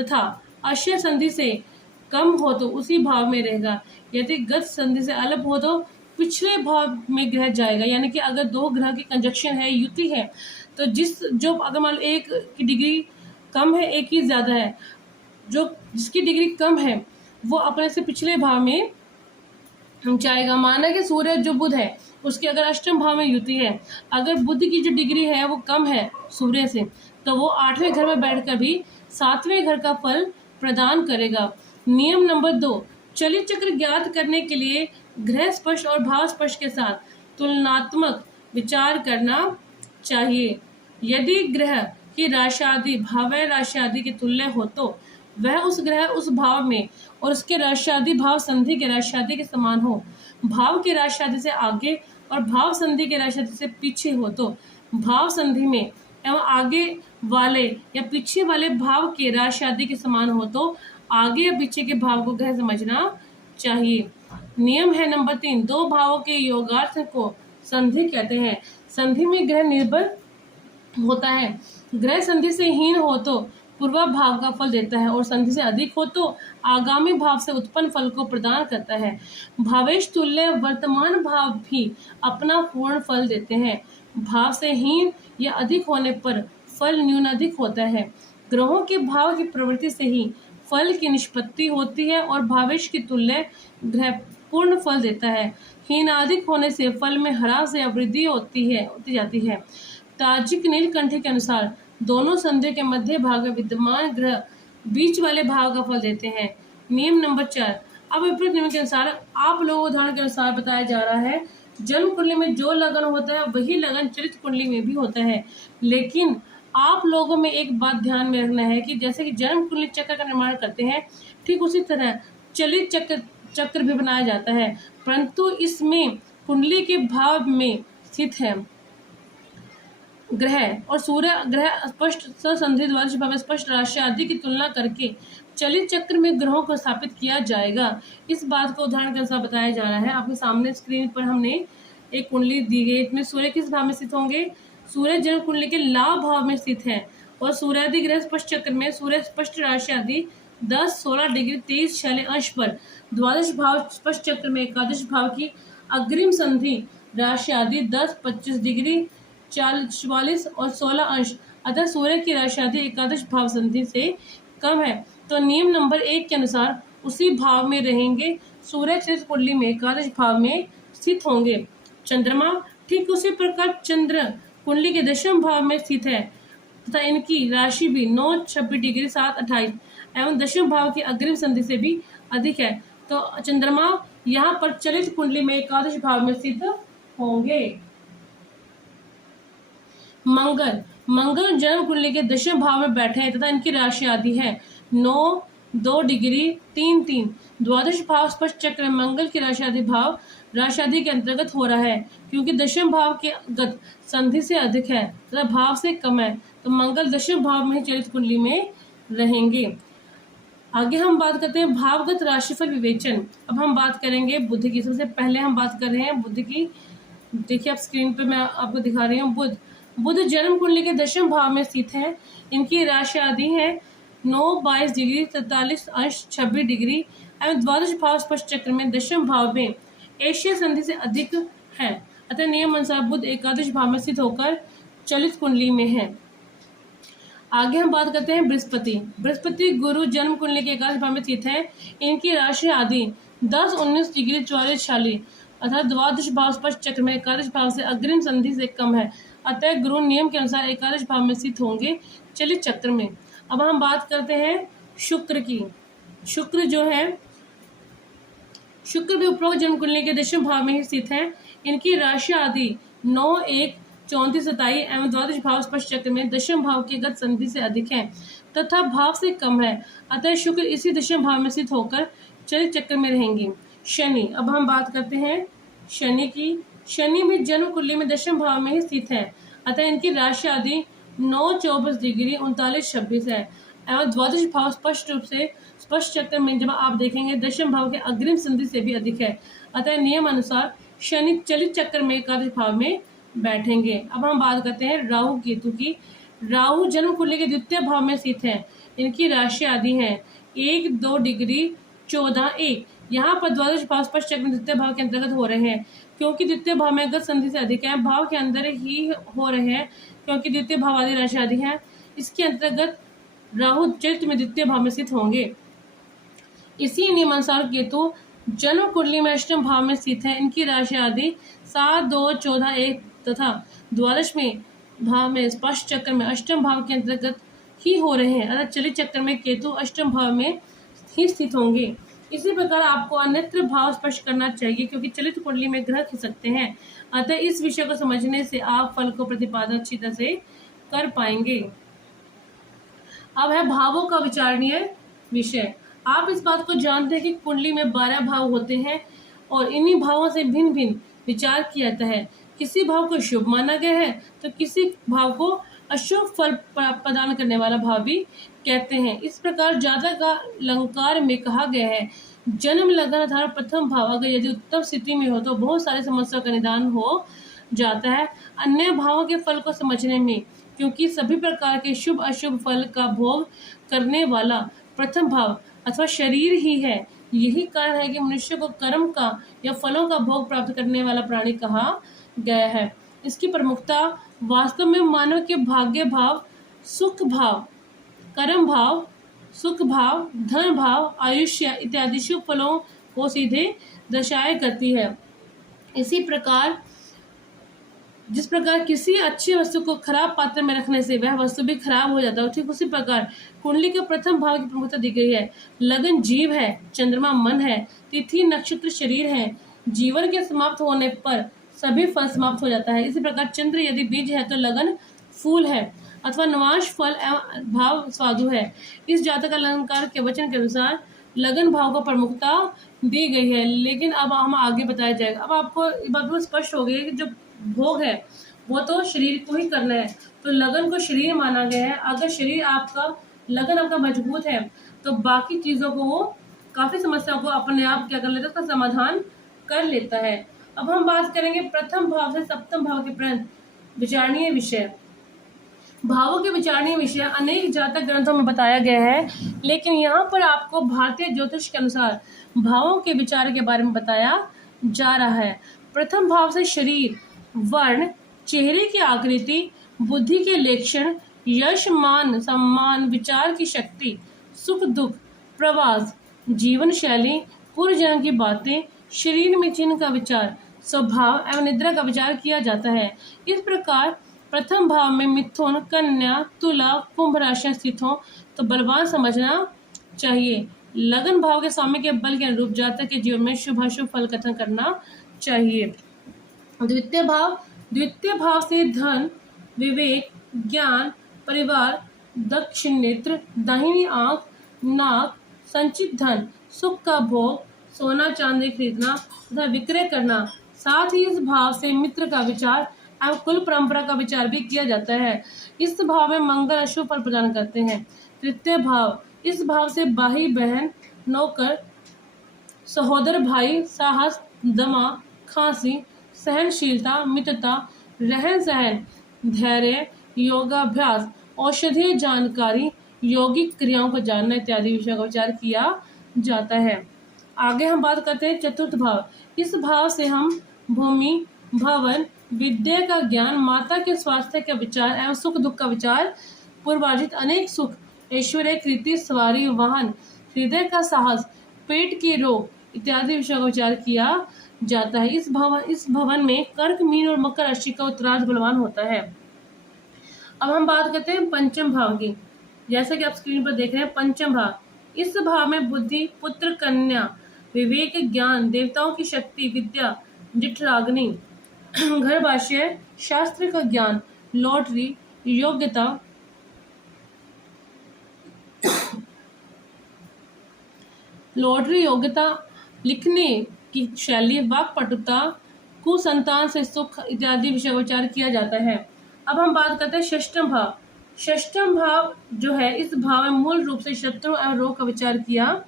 तथा अक्षय संधि से कम हो तो उसी भाव में रहेगा। यदि गत संधि से अलग हो तो पिछले भाव में ग्रह जाएगा। यानी कि अगर दो ग्रह की कंजक्शन है, युति है, तो जो अगर मान लो एक की डिग्री कम है, एक की ज्यादा है, जो जिसकी डिग्री कम है वो अपने से पिछले भाव में जाएगा। माना कि सूर्य जो बुध है उसके अगर अष्टम भाव में युति है, अगर बुध की जो डिग्री है वो कम है सूर्य से, तो वो 8वें घर में बैठकर भी 7वें घर का फल प्रदान करेगा। नियम नंबर 2, चलित चक्र ज्ञात करने के लिए ग्रह स्पष्ट और भाव स्पष्ट के साथ तुलनात्मक विचार करना चाहिए। यदि ग्रह की राशि आदि भावय राशि आदि के तुल्य हो तो वह उस ग्रह उस भाव में और उसके राशि आदि भाव संधि के राशि आदि के समान हो। भाव के राशि आदि से आगे और भाव संधि के राशि आदि से पीछे हो तो भाव संधि में एवं आगे वाले या पीछे वाले भाव के राशि आदि के समान हो तो आगे या पीछे के भाव को ग्रह समझना चाहिए। नियम है नंबर 3, दो भावों के योगार्थ को संधि कहते हैं। संधि में ग्रह निर्भर होता है। ग्रह संधि से हीन हो तो पूर्व भाव का फल देता है और संधि से अधिक हो तो आगामी भाव से उत्पन्न फल को प्रदान करता है। भावेश तुल्य वर्तमान भाव भी अपना पूर्ण फल देते हैं। भाव से हीन या अधिक होने पर फल न्यूनाधिक होता है। ग्रहों के भाव की प्रवृत्ति से ही फल की निष्पत्ति होती है और भावेश की तुल्य ग्रह पूर्ण फल देता है। हीनाधिक होने से फल में ह्रास या वृद्धि होती जाती है। तार्किक नीलकंठी के अनुसार दोनों संधियों के मध्य भाग में विद्यमान ग्रह बीच वाले भाव का फल देते हैं। नियम नंबर 4, अब विपरीत नियम के अनुसार आप लोगों को उदाहरण के अनुसार बताया जा रहा है। जन्म कुंडली में जो लगन होता है वही लगन चरित कुंडली में भी होता है। लेकिन आप लोगों में एक बात ध्यान में रखना है कि जैसे कि जन्म कुंडली चक्र का निर्माण करते हैं, ठीक उसी तरह चलित चक्र भी बनाया जाता है, परंतु इसमें कुंडली के भाव में स्थित है ग्रह और सूर्य ग्रह स्पष्ट ससंधि द्वादश भाव में स्पष्ट राशि आदि की तुलना करके चलित चक्र में ग्रहों को स्थापित किया जाएगा। इस बात को उदाहरण के अनुसार बताया जा रहा है। आपके सामने स्क्रीन पर हमने एक कुंडली दी गई, इसमें सूर्य किस भाव में स्थित होंगे? सूर्य जन्म कुंडली के लाभ भाव में स्थित है और सूर्यादि ग्रह स्पष्ट चक्र में सूर्य स्पष्ट राशि आदि 10, 16 डिग्री 23, 46 अंश पर, द्वादश भाव स्पष्ट चक्र में एकादश भाव की अग्रिम संधि राशि आदि 10, 25 डिग्री 44 और 16 अंश, अतः सूर्य की राशि आदि एकादश भाव संधि से कम है तो नियम नंबर 1 के अनुसार उसी भाव में रहेंगे। सूर्य चरित कुंडली में एकादश भाव में स्थित होंगे। चंद्रमा ठीक उसी प्रकार चंद्र कुंडली के दशम भाव में स्थित है तथा इनकी राशि भी 9, 26 डिग्री 7, 28 एवं दशम भाव की अग्रिम संधि से भी अधिक है तो चंद्रमा यहाँ पर चलित कुंडली में एकादश भाव में स्थित होंगे। मंगल जन्म कुंडली के दशम भाव में बैठे हैं तथा इनकी राशि आदि है 9, 2 डिग्री 3, 3। द्वादश भाव स्पष्ट चक्र में मंगल की राशि आदि भाव राशि आदि के अंतर्गत हो रहा है क्योंकि दशम भाव के गत संधि से अधिक है तथा भाव से कम है तो मंगल दशम भाव में चलित कुंडली में रहेंगे। आगे हम बात करते हैं भावगत राशिफल विवेचन। अब हम बात करेंगे बुध की। सबसे पहले हम बात कर रहे हैं बुध की। देखिए आप स्क्रीन पे मैं आपको दिखा रही हूँ। बुध जन्म कुंडली के दशम भाव में स्थित है। इनकी राशि आदि है 9, 22 डिग्री 43 अंश 26 डिग्री एवं द्वादश भाव स्पष्ट चक्र में दशम भाव में एशिया संधि से अधिक है अतः नियम अनुसार बुध एकादश भाव में स्थित होकर चलित कुंडली में है। आगे हम बात करते हैं बृहस्पति गुरु जन्म कुंडली के एकादश भाव में स्थित है। इनकी राशि आदि 10, 19 डिग्री 44, 46 अर्थात द्वादश भाव स्पष्ट चक्र में एकादश भाव से अग्रिम संधि से कम है अतः गुरु नियम के अनुसार एकादश भाव में स्थित होंगे चलित चक्र में। अब हम बात करते हैं शुक्र की। शुक्र भी उपरोक्त जन्म कुंडली के दशम भाव में ही स्थित है। इनकी राशि आदि 9, 1, 34, 27 एवं द्वादश भाव स्पष्ट चक्र में दशम भाव के गत संधि से अधिक है तथा भाव से कम है अतः शुक्र इसी दशम भाव में स्थित होकर चलित चक्र में रहेंगे। शनि, अब हम बात करते हैं शनि की। शनि भी जन्म कुंडली में दशम भाव में ही स्थित है अतः इनकी राशि आदि 9, 24 डिग्री 39, 26 है एवं द्वादश भाव स्पष्ट रूप से स्पष्ट चक्र में जब आप देखेंगे दशम भाव के अग्रिम संधि से भी अधिक है अतः नियम अनुसार शनि चलित चक्र में एकादश भाव में बैठेंगे। अब हम बात करते हैं राहु केतु की। राहु जन्म कुंडली के द्वितीय भाव में स्थित है। इनकी राशि आदि है 1, 2 डिग्री 14, 1। यहाँ पर द्वादश भाव स्पष्ट चक्र द्वितीय भाव के अंतर्गत हो रहे हैं, क्योंकि द्वितीय भाव में गत संधि से अधिक है, भाव के अंदर ही हो रहे हैं, क्योंकि द्वितीय भाव आदि राशि आदि है। इसके अंतर्गत राहु चैत्र में द्वितीय भाव में स्थित होंगे। इसी नियमानुसार केतु जन्म कुंडली में अष्टम भाव में स्थित है। इनकी राशि आदि 7, 2, 14, 1 तथा द्वादश में भाव में स्पष्ट चक्र में अष्टम भाव के अंतर्गत ही हो रहे हैं, अर्थात चलित चक्र में केतु अष्टम भाव में ही स्थित होंगे। इसी प्रकार आपको अन्यत्र भाव स्पष्ट करना चाहिए, क्योंकि चलित कुंडली में ग्रह खिसकते हैं। अतः इस विषय को समझने से आप फल को प्रतिपादन अच्छी तरह से कर पाएंगे। अब है भावों का विचारणीय विषय। आप इस बात को जानते हैं कि कुंडली में 12 भाव होते हैं और इन्हीं भावों से भिन्न भिन्न विचार किया जाता है। किसी भाव को शुभ माना गया है तो किसी भाव को अशुभ फल प्रदान करने वाला भाव भी कहते हैं। इस प्रकार जातक का अलंकार में कहा गया है, जन्म लगन आधार प्रथम भाव अगर यदि उत्तम स्थिति में हो तो बहुत सारी समस्या का निदान हो जाता है अन्य भावों के फल को समझने में, क्योंकि सभी प्रकार के शुभ अशुभ फल का भोग करने वाला प्रथम भाव अथवा शरीर ही है। यही कारण है कि मनुष्य को कर्म का या फलों का भोग प्राप्त करने वाला प्राणी कहा गया है। इसकी प्रमुखता वास्तव में मानव के भाग्य भाव, सुख भाव, कर्म भाव, सुख भाव, धन भाव, आयुष्य इत्यादि शुभ फलों को सीधे दर्शाया करती है। इसी प्रकार जिस प्रकार किसी अच्छी वस्तु को खराब पात्र में रखने से वह वस्तु भी खराब हो जाता है, ठीक उसी प्रकार कुंडली के प्रथम भाव की प्रमुखता दी गई है। लगन जीव है, चंद्रमा मन है, तिथि नक्षत्र शरीर है। जीवन के समाप्त होने पर सभी फल समाप्त हो जाता है। इसी प्रकार चंद्र यदि बीज है तो लगन फूल है अथवा नवांश फल एवं भाव स्वादु है। इस जातक अलंकार के वचन के अनुसार लगन भाव को प्रमुखता दी गई है, लेकिन अब हम आगे बताया जाएगा। अब आपको बात स्पष्ट हो गई है कि जो भोग है वो तो शरीर को ही करना है, तो लगन को शरीर माना गया है। अगर शरीर आपका लगन आपका मजबूत है तो बाकी चीजों को वो काफी समस्याओं को अपने आप क्या कर लेता है, उसका समाधान कर लेता है। अब हम बात करेंगे प्रथम भाव से सप्तम भाव के पर्यंत विचारणीय विषय। भावों के विचारणीय विषय अनेक जातक ग्रंथों में बताया गया है, लेकिन यहाँ पर आपको भारतीय ज्योतिष के अनुसार भावों के विचार के बारे में बताया जा रहा है। प्रथम भाव से शरीर, वर्ण, चेहरे की आकृति, बुद्धि के लक्षण, यश मान सम्मान, विचार की शक्ति, सुख दुख, प्रवास, जीवन शैली, पूर्व जन्म की बातें, शरीर में चिन्ह का विचार, स्वभाव एवं निद्रा का विचार किया जाता है। इस प्रकार प्रथम भाव में मिथुन, कन्या, तुला, कुंभ राशि स्थित हो तो बलवान समझना चाहिए। लगन भाव के स्वामी के बल के अनुरूप जातक के जीवन में शुभ अशुभ फल कथन करना चाहिए। द्वितीय भाव से धन, विवेक, ज्ञान, परिवार, दक्षिण नेत्र, दाहिनी आंख, नाक, संचित धन, सुख का भोग, सोना चांदी खरीदना तथा विक्रय करना। साथ ही इस भाव से मित्र का विचार एवं कुल परंपरा का विचार भी किया जाता है। इस भाव में मंगल अशुभ फल प्रदान करते हैं। तृतीय भाव, इस भाव से भाई बहन, नौकर, सहोदर भाई, साहस, दमा, खांसी, सहनशीलता, मित्रता, रहन सहन, धैर्य, योगाभ्यास, औषधीय जानकारी, यौगिक क्रियाओं को जानना इत्यादि विषयों का विचार किया जाता है। आगे हम बात करते हैं चतुर्थ भाव। इस भाव से हम भूमि, भवन, विद्या का ज्ञान, माता के स्वास्थ्य का विचार एवं सुख दुख का विचार, पूर्वार्जित अनेक सुख, ऐश्वर्य, कृति, सवारी, वाहन, हृदय का साहस, पेट के रोग इत्यादि विषयों का विचार किया जाता है। इस भवन में कर्क, मीन और मकर राशि का उत्तरार्ध बलवान होता है। अब हम बात करते हैं पंचम भाव की। जैसा कि आप स्क्रीन पर देख रहे हैं पंचम भाव, इस भाव में बुद्धि, पुत्र, कन्या, विवेक, ज्ञान, देवताओं की शक्ति, विद्या, जिठराग्नि, घर भाष्य, शास्त्र का ज्ञान, लॉटरी, योग्यता, लिखने की शैली, वाक्पटुता, कुसंतान से सुख इत्यादि विषय विचार किया जाता है। अब हम बात करते हैं षष्ठम भाव। षष्ठम भाव जो है, इस भाव में मूल रूप से शत्रु एवं रोग का विचार किया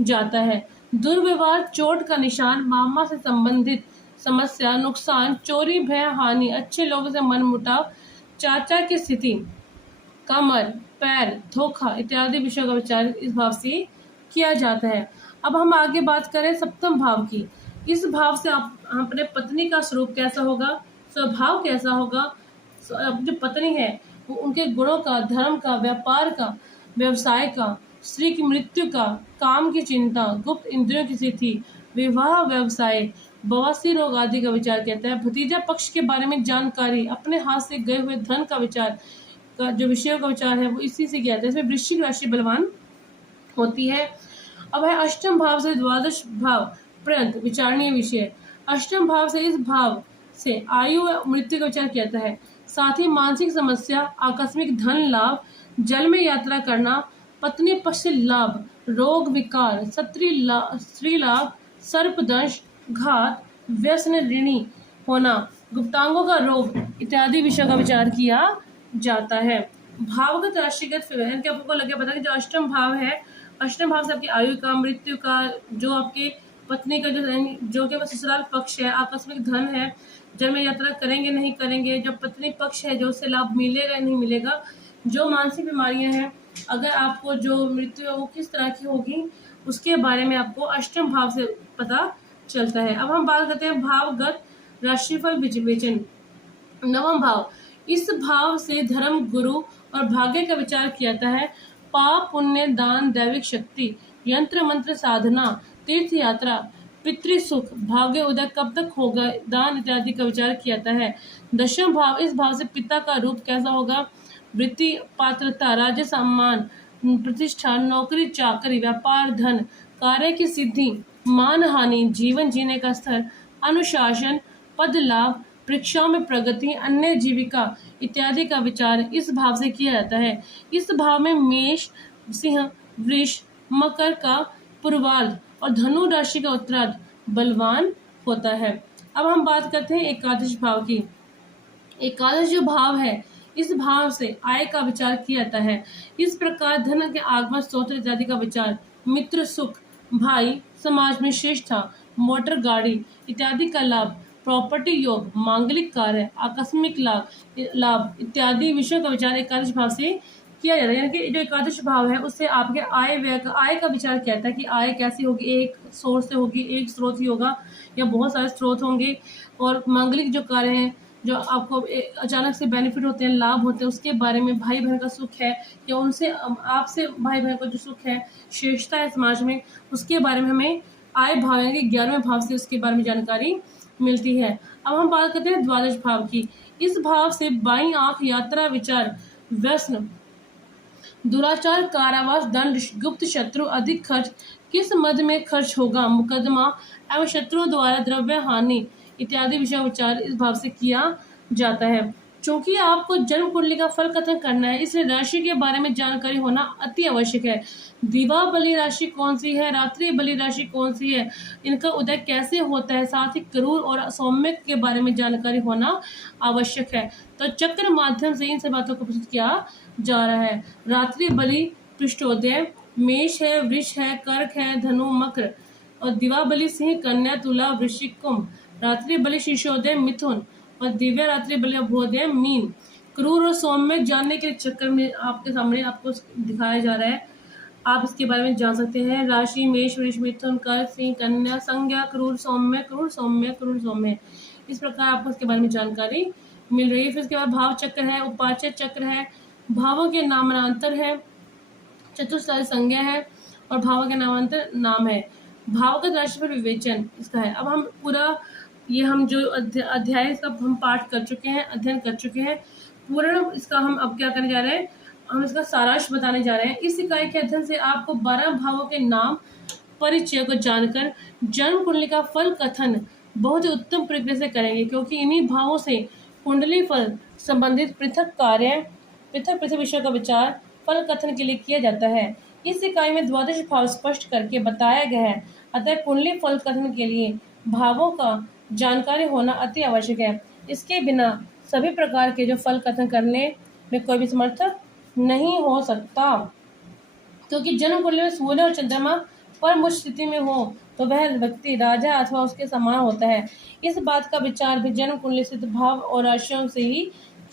जाता है। दुर्व्यवहार, चोट का निशान, मामा से संबंधित समस्या, नुकसान, चोरी, भय, हानि, अच्छे लोगों से मनमुटाव, चाचा की स्थिति, कमर, पैर, धोखा इत्यादि विषयों का विचार इस भाव से किया जाता है। अब हम आगे बात करें सप्तम भाव की। इस भाव से आप अपने पत्नी का स्वरूप कैसा होगा, स्वभाव कैसा होगा, जो पत्नी है वो उनके गुणों का, धर्म का, व्यापार का, व्यवसाय का, स्त्री की मृत्यु का, काम की चिंता, गुप्त इंद्रियों की स्थिति, विवाह, व्यवसाय, बवासीर रोग आदि का विचार कहता है। भतीजा पक्ष के बारे में जानकारी, अपने हाथ से गए हुए धन का विचार का जो विषयों का विचार है वो इसी से किया जाता है। इसमें वृश्चिक राशि बलवान होती है। अब है अष्टम भाव से द्वादश भाव पर्यंत विचारणीय विषय। अष्टम भाव से इस भाव से आयु व मृत्यु का विचार किया जाता है। साथ ही मानसिक समस्या, आकस्मिक धन लाभ, जल में यात्रा करना, पत्नी पक्ष से लाभ, रोग विकार, स्त्री लाभ, सर्पदंश, घात, व्यसन, ऋणी होना, गुप्तांगों का रोग इत्यादि विषयों का विचार किया जाता है। भावगत राशिगत विवरण के आपको लगे पता कि जो अष्टम भाव है, अष्टम भाव से आपकी आयु का, मृत्यु का, जो आपके पत्नी का जो कि ससुराल पक्ष है, आकस्मिक धन है, जल में यात्रा करेंगे नहीं करेंगे, जो पत्नी पक्ष है जो उससे लाभ मिलेगा नहीं मिलेगा, जो मानसिक बीमारियां हैं, अगर आपको जो मृत्यु है वो किस तरह की होगी, उसके बारे में आपको अष्टम भाव से पता चलता है। अब हम बात करते हैं भावगत राशिफल विवेचन। नवम भाव, इस भाव से धर्म, गुरु और भाग्य का विचार किया जाता है। पाप, पुण्य, दान, दैविक शक्ति, यंत्र मंत्र साधना, तीर्थ यात्रा, पितृ सुख, भाग्य उदय कब तक होगा, दान इत्यादि का विचार किया जाता है। दशम भाव, इस भाव से पिता का रूप कैसा होगा, वृत्ति, पात्रता, राज्य सम्मान, प्रतिष्ठा, नौकरी चाकरी, व्यापार, धन, कार्य की सिद्धि, मान हानि, जीवन जीने का स्तर, अनुशासन, पद लाभ, परीक्षाओं में प्रगति, अन्य जीविका इत्यादि का विचार इस भाव से किया जाता है। इस भाव में मेष, सिंह, वृष, मकर का पूर्वार्ध और धनु राशि का उत्तरार्ध बलवान होता है। अब हम बात करते हैं एकादश भाव की। एकादश जो भाव है, इस भाव से आय का विचार किया जाता है। इस प्रकार धन के आगमन, स्रोत इत्यादि का विचार, मित्र सुख, भाई, समाज में श्रेष्ठता, मोटर गाड़ी इत्यादि का लाभ, प्रॉपर्टी योग, मांगलिक कार्य, आकस्मिक लाभ इत्यादि विषयों का विचार एकादश भाव से किया जाता है। यानी कि जो एकादश भाव है उससे आपके आय व्यय आय का विचार किया जाता है कि आय कैसी होगी, एक सोर्स से होगी, एक स्रोत ही होगा या बहुत सारे स्रोत होंगे, और मांगलिक जो कार्य हैं जो आपको अचानक से बेनिफिट होते हैं, लाभ होते हैं, उसके बारे में, भाई बहन का सुख है या उनसे आपसे भाई बहन का जो सुख है, श्रेष्ठता है समाज में, उसके बारे में हमें आय भाव यानी 11वें भाव से उसके बारे में जानकारी मिलती है। अब हम बात करते हैं द्वादश भाव की। इस भाव से बाईं आंख, यात्रा, विचार, व्यसन, दुराचार, कारावास, दंड, गुप्त शत्रु, अधिक खर्च, किस मद में खर्च होगा, मुकदमा एवं शत्रुओं द्वारा द्रव्य हानि इत्यादि विषय विचार इस भाव से किया जाता है। चूंकि आपको जन्म कुंडली का फल कथन करना है, इसलिए राशि के बारे में जानकारी होना अति आवश्यक है। दिवा बलि राशि कौन सी है, रात्रि बलि राशि कौन सी है, इनका उदय कैसे होता है, साथ ही क्रूर और सौम्य के बारे में जानकारी होना आवश्यक है। तो चक्र माध्यम से इन सब बातों को प्रस्तुत किया जा रहा है। रात्रि बलि पृष्ठोदय मेष है, वृष है, कर्क है, धनु, मकर, और दिवा बलि सिंह, कन्या, तुला, वृश्चिक, कुंभ, रात्रि बलि शीर्षोदय मिथुन, और दिव्य रात्रि बलि अभ्योदय मीन। क्रूर और सौम्य जानने के चक्कर में आपके सामने आपको दिखाया जा रहा है, आप इसके बारे में जान सकते हैं। राशि मेष, वृष, मिथुन, कर्क, सिंह, कन्या, संज्ञा, क्रूर, सौम्य, क्रूर, सौम्य, क्रूर, सौम्य, इस प्रकार आपको इसके बारे में जानकारी मिल रही है। फिर इसके बाद भाव चक्र है, उपाचय चक्र है, भावों के नामांतर है, चतुस्सारी संज्ञा है और भावों के नामांतर नाम है। भावगत राशि पर विवेचन इसका है। अब हम पूरा ये हम जो अध्याय इसका हम पाठ कर चुके हैं, अध्ययन कर चुके हैं, पूर्ण इसका हम अब क्या करने जा रहे हैं, हम इसका सारांश बताने जा रहे हैं। इस इकाई के अध्ययन से आपको 12 भावों के नाम परिचय को जानकर जन्म कुंडली का फल कथन बहुत ही उत्तम प्रक्रिया से करेंगे, क्योंकि इन्हीं भावों से कुंडली फल संबंधित पृथक कार्य, पृथक पृथक विषयों का विचार फल कथन के लिए किया जाता है। इस इकाई में द्वादश भाव स्पष्ट करके बताया गया है, अतः कुंडली फल कथन के लिए भावों का जानकारी होना अति आवश्यक है। इसके बिना सभी प्रकार के जो फल कथन करने में कोई भी समर्थक नहीं हो सकता, क्योंकि जन्म कुंडली में सूर्य और चंद्रमा परम उच्च स्थिति में हो तो वह व्यक्ति राजा अथवा उसके समान होता है। इस बात का विचार भी जन्म कुंडली स्थित भाव और राशियों से ही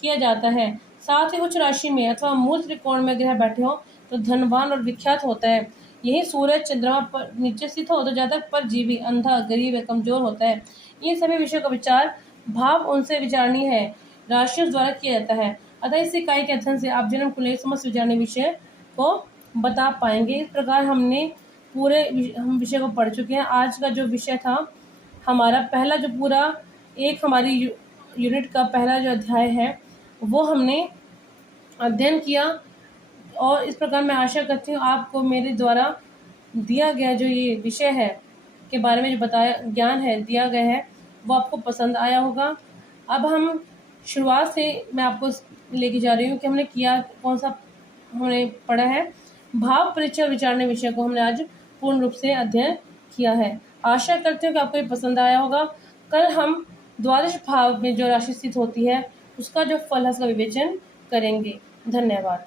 किया जाता है। साथ ही उच्च राशि में अथवा मूल त्रिकोण में ग्रह बैठे हो तो धनवान और विख्यात होता है। यही सूरज चंद्रमा पर नीचे स्थित हो तो जातक परजीवी, अंधा, गरीब या कमजोर होता है। इन सभी विषयों का विचार भाव उनसे विचारणीय है, राशियों द्वारा किया जाता है। अतः इस इकाई के अध्ययन से आप जन्म कुंडली समस्त विचारणीय विषय को बता पाएंगे। इस प्रकार हमने हम विषय को पढ़ चुके हैं। आज का जो विषय था हमारा पहला, जो पूरा एक हमारी यूनिट का पहला जो अध्याय है वो हमने अध्ययन किया। और इस प्रकार मैं आशा करती हूँ आपको मेरे द्वारा दिया गया जो ये विषय है के बारे में जो बताया ज्ञान है दिया गया है वो आपको पसंद आया होगा। अब हम शुरुआत से मैं आपको लेके जा रही हूँ कि हमने किया कौन सा हमने पढ़ा है। भाव परिचय और विचारणीय विषय को हमने आज पूर्ण रूप से अध्ययन किया है। आशा करती हूँ कि आपको ये पसंद आया होगा। कल हम द्वादश भाव में जो राशि स्थित होती है उसका जो फल है उसका विवेचन करेंगे। धन्यवाद।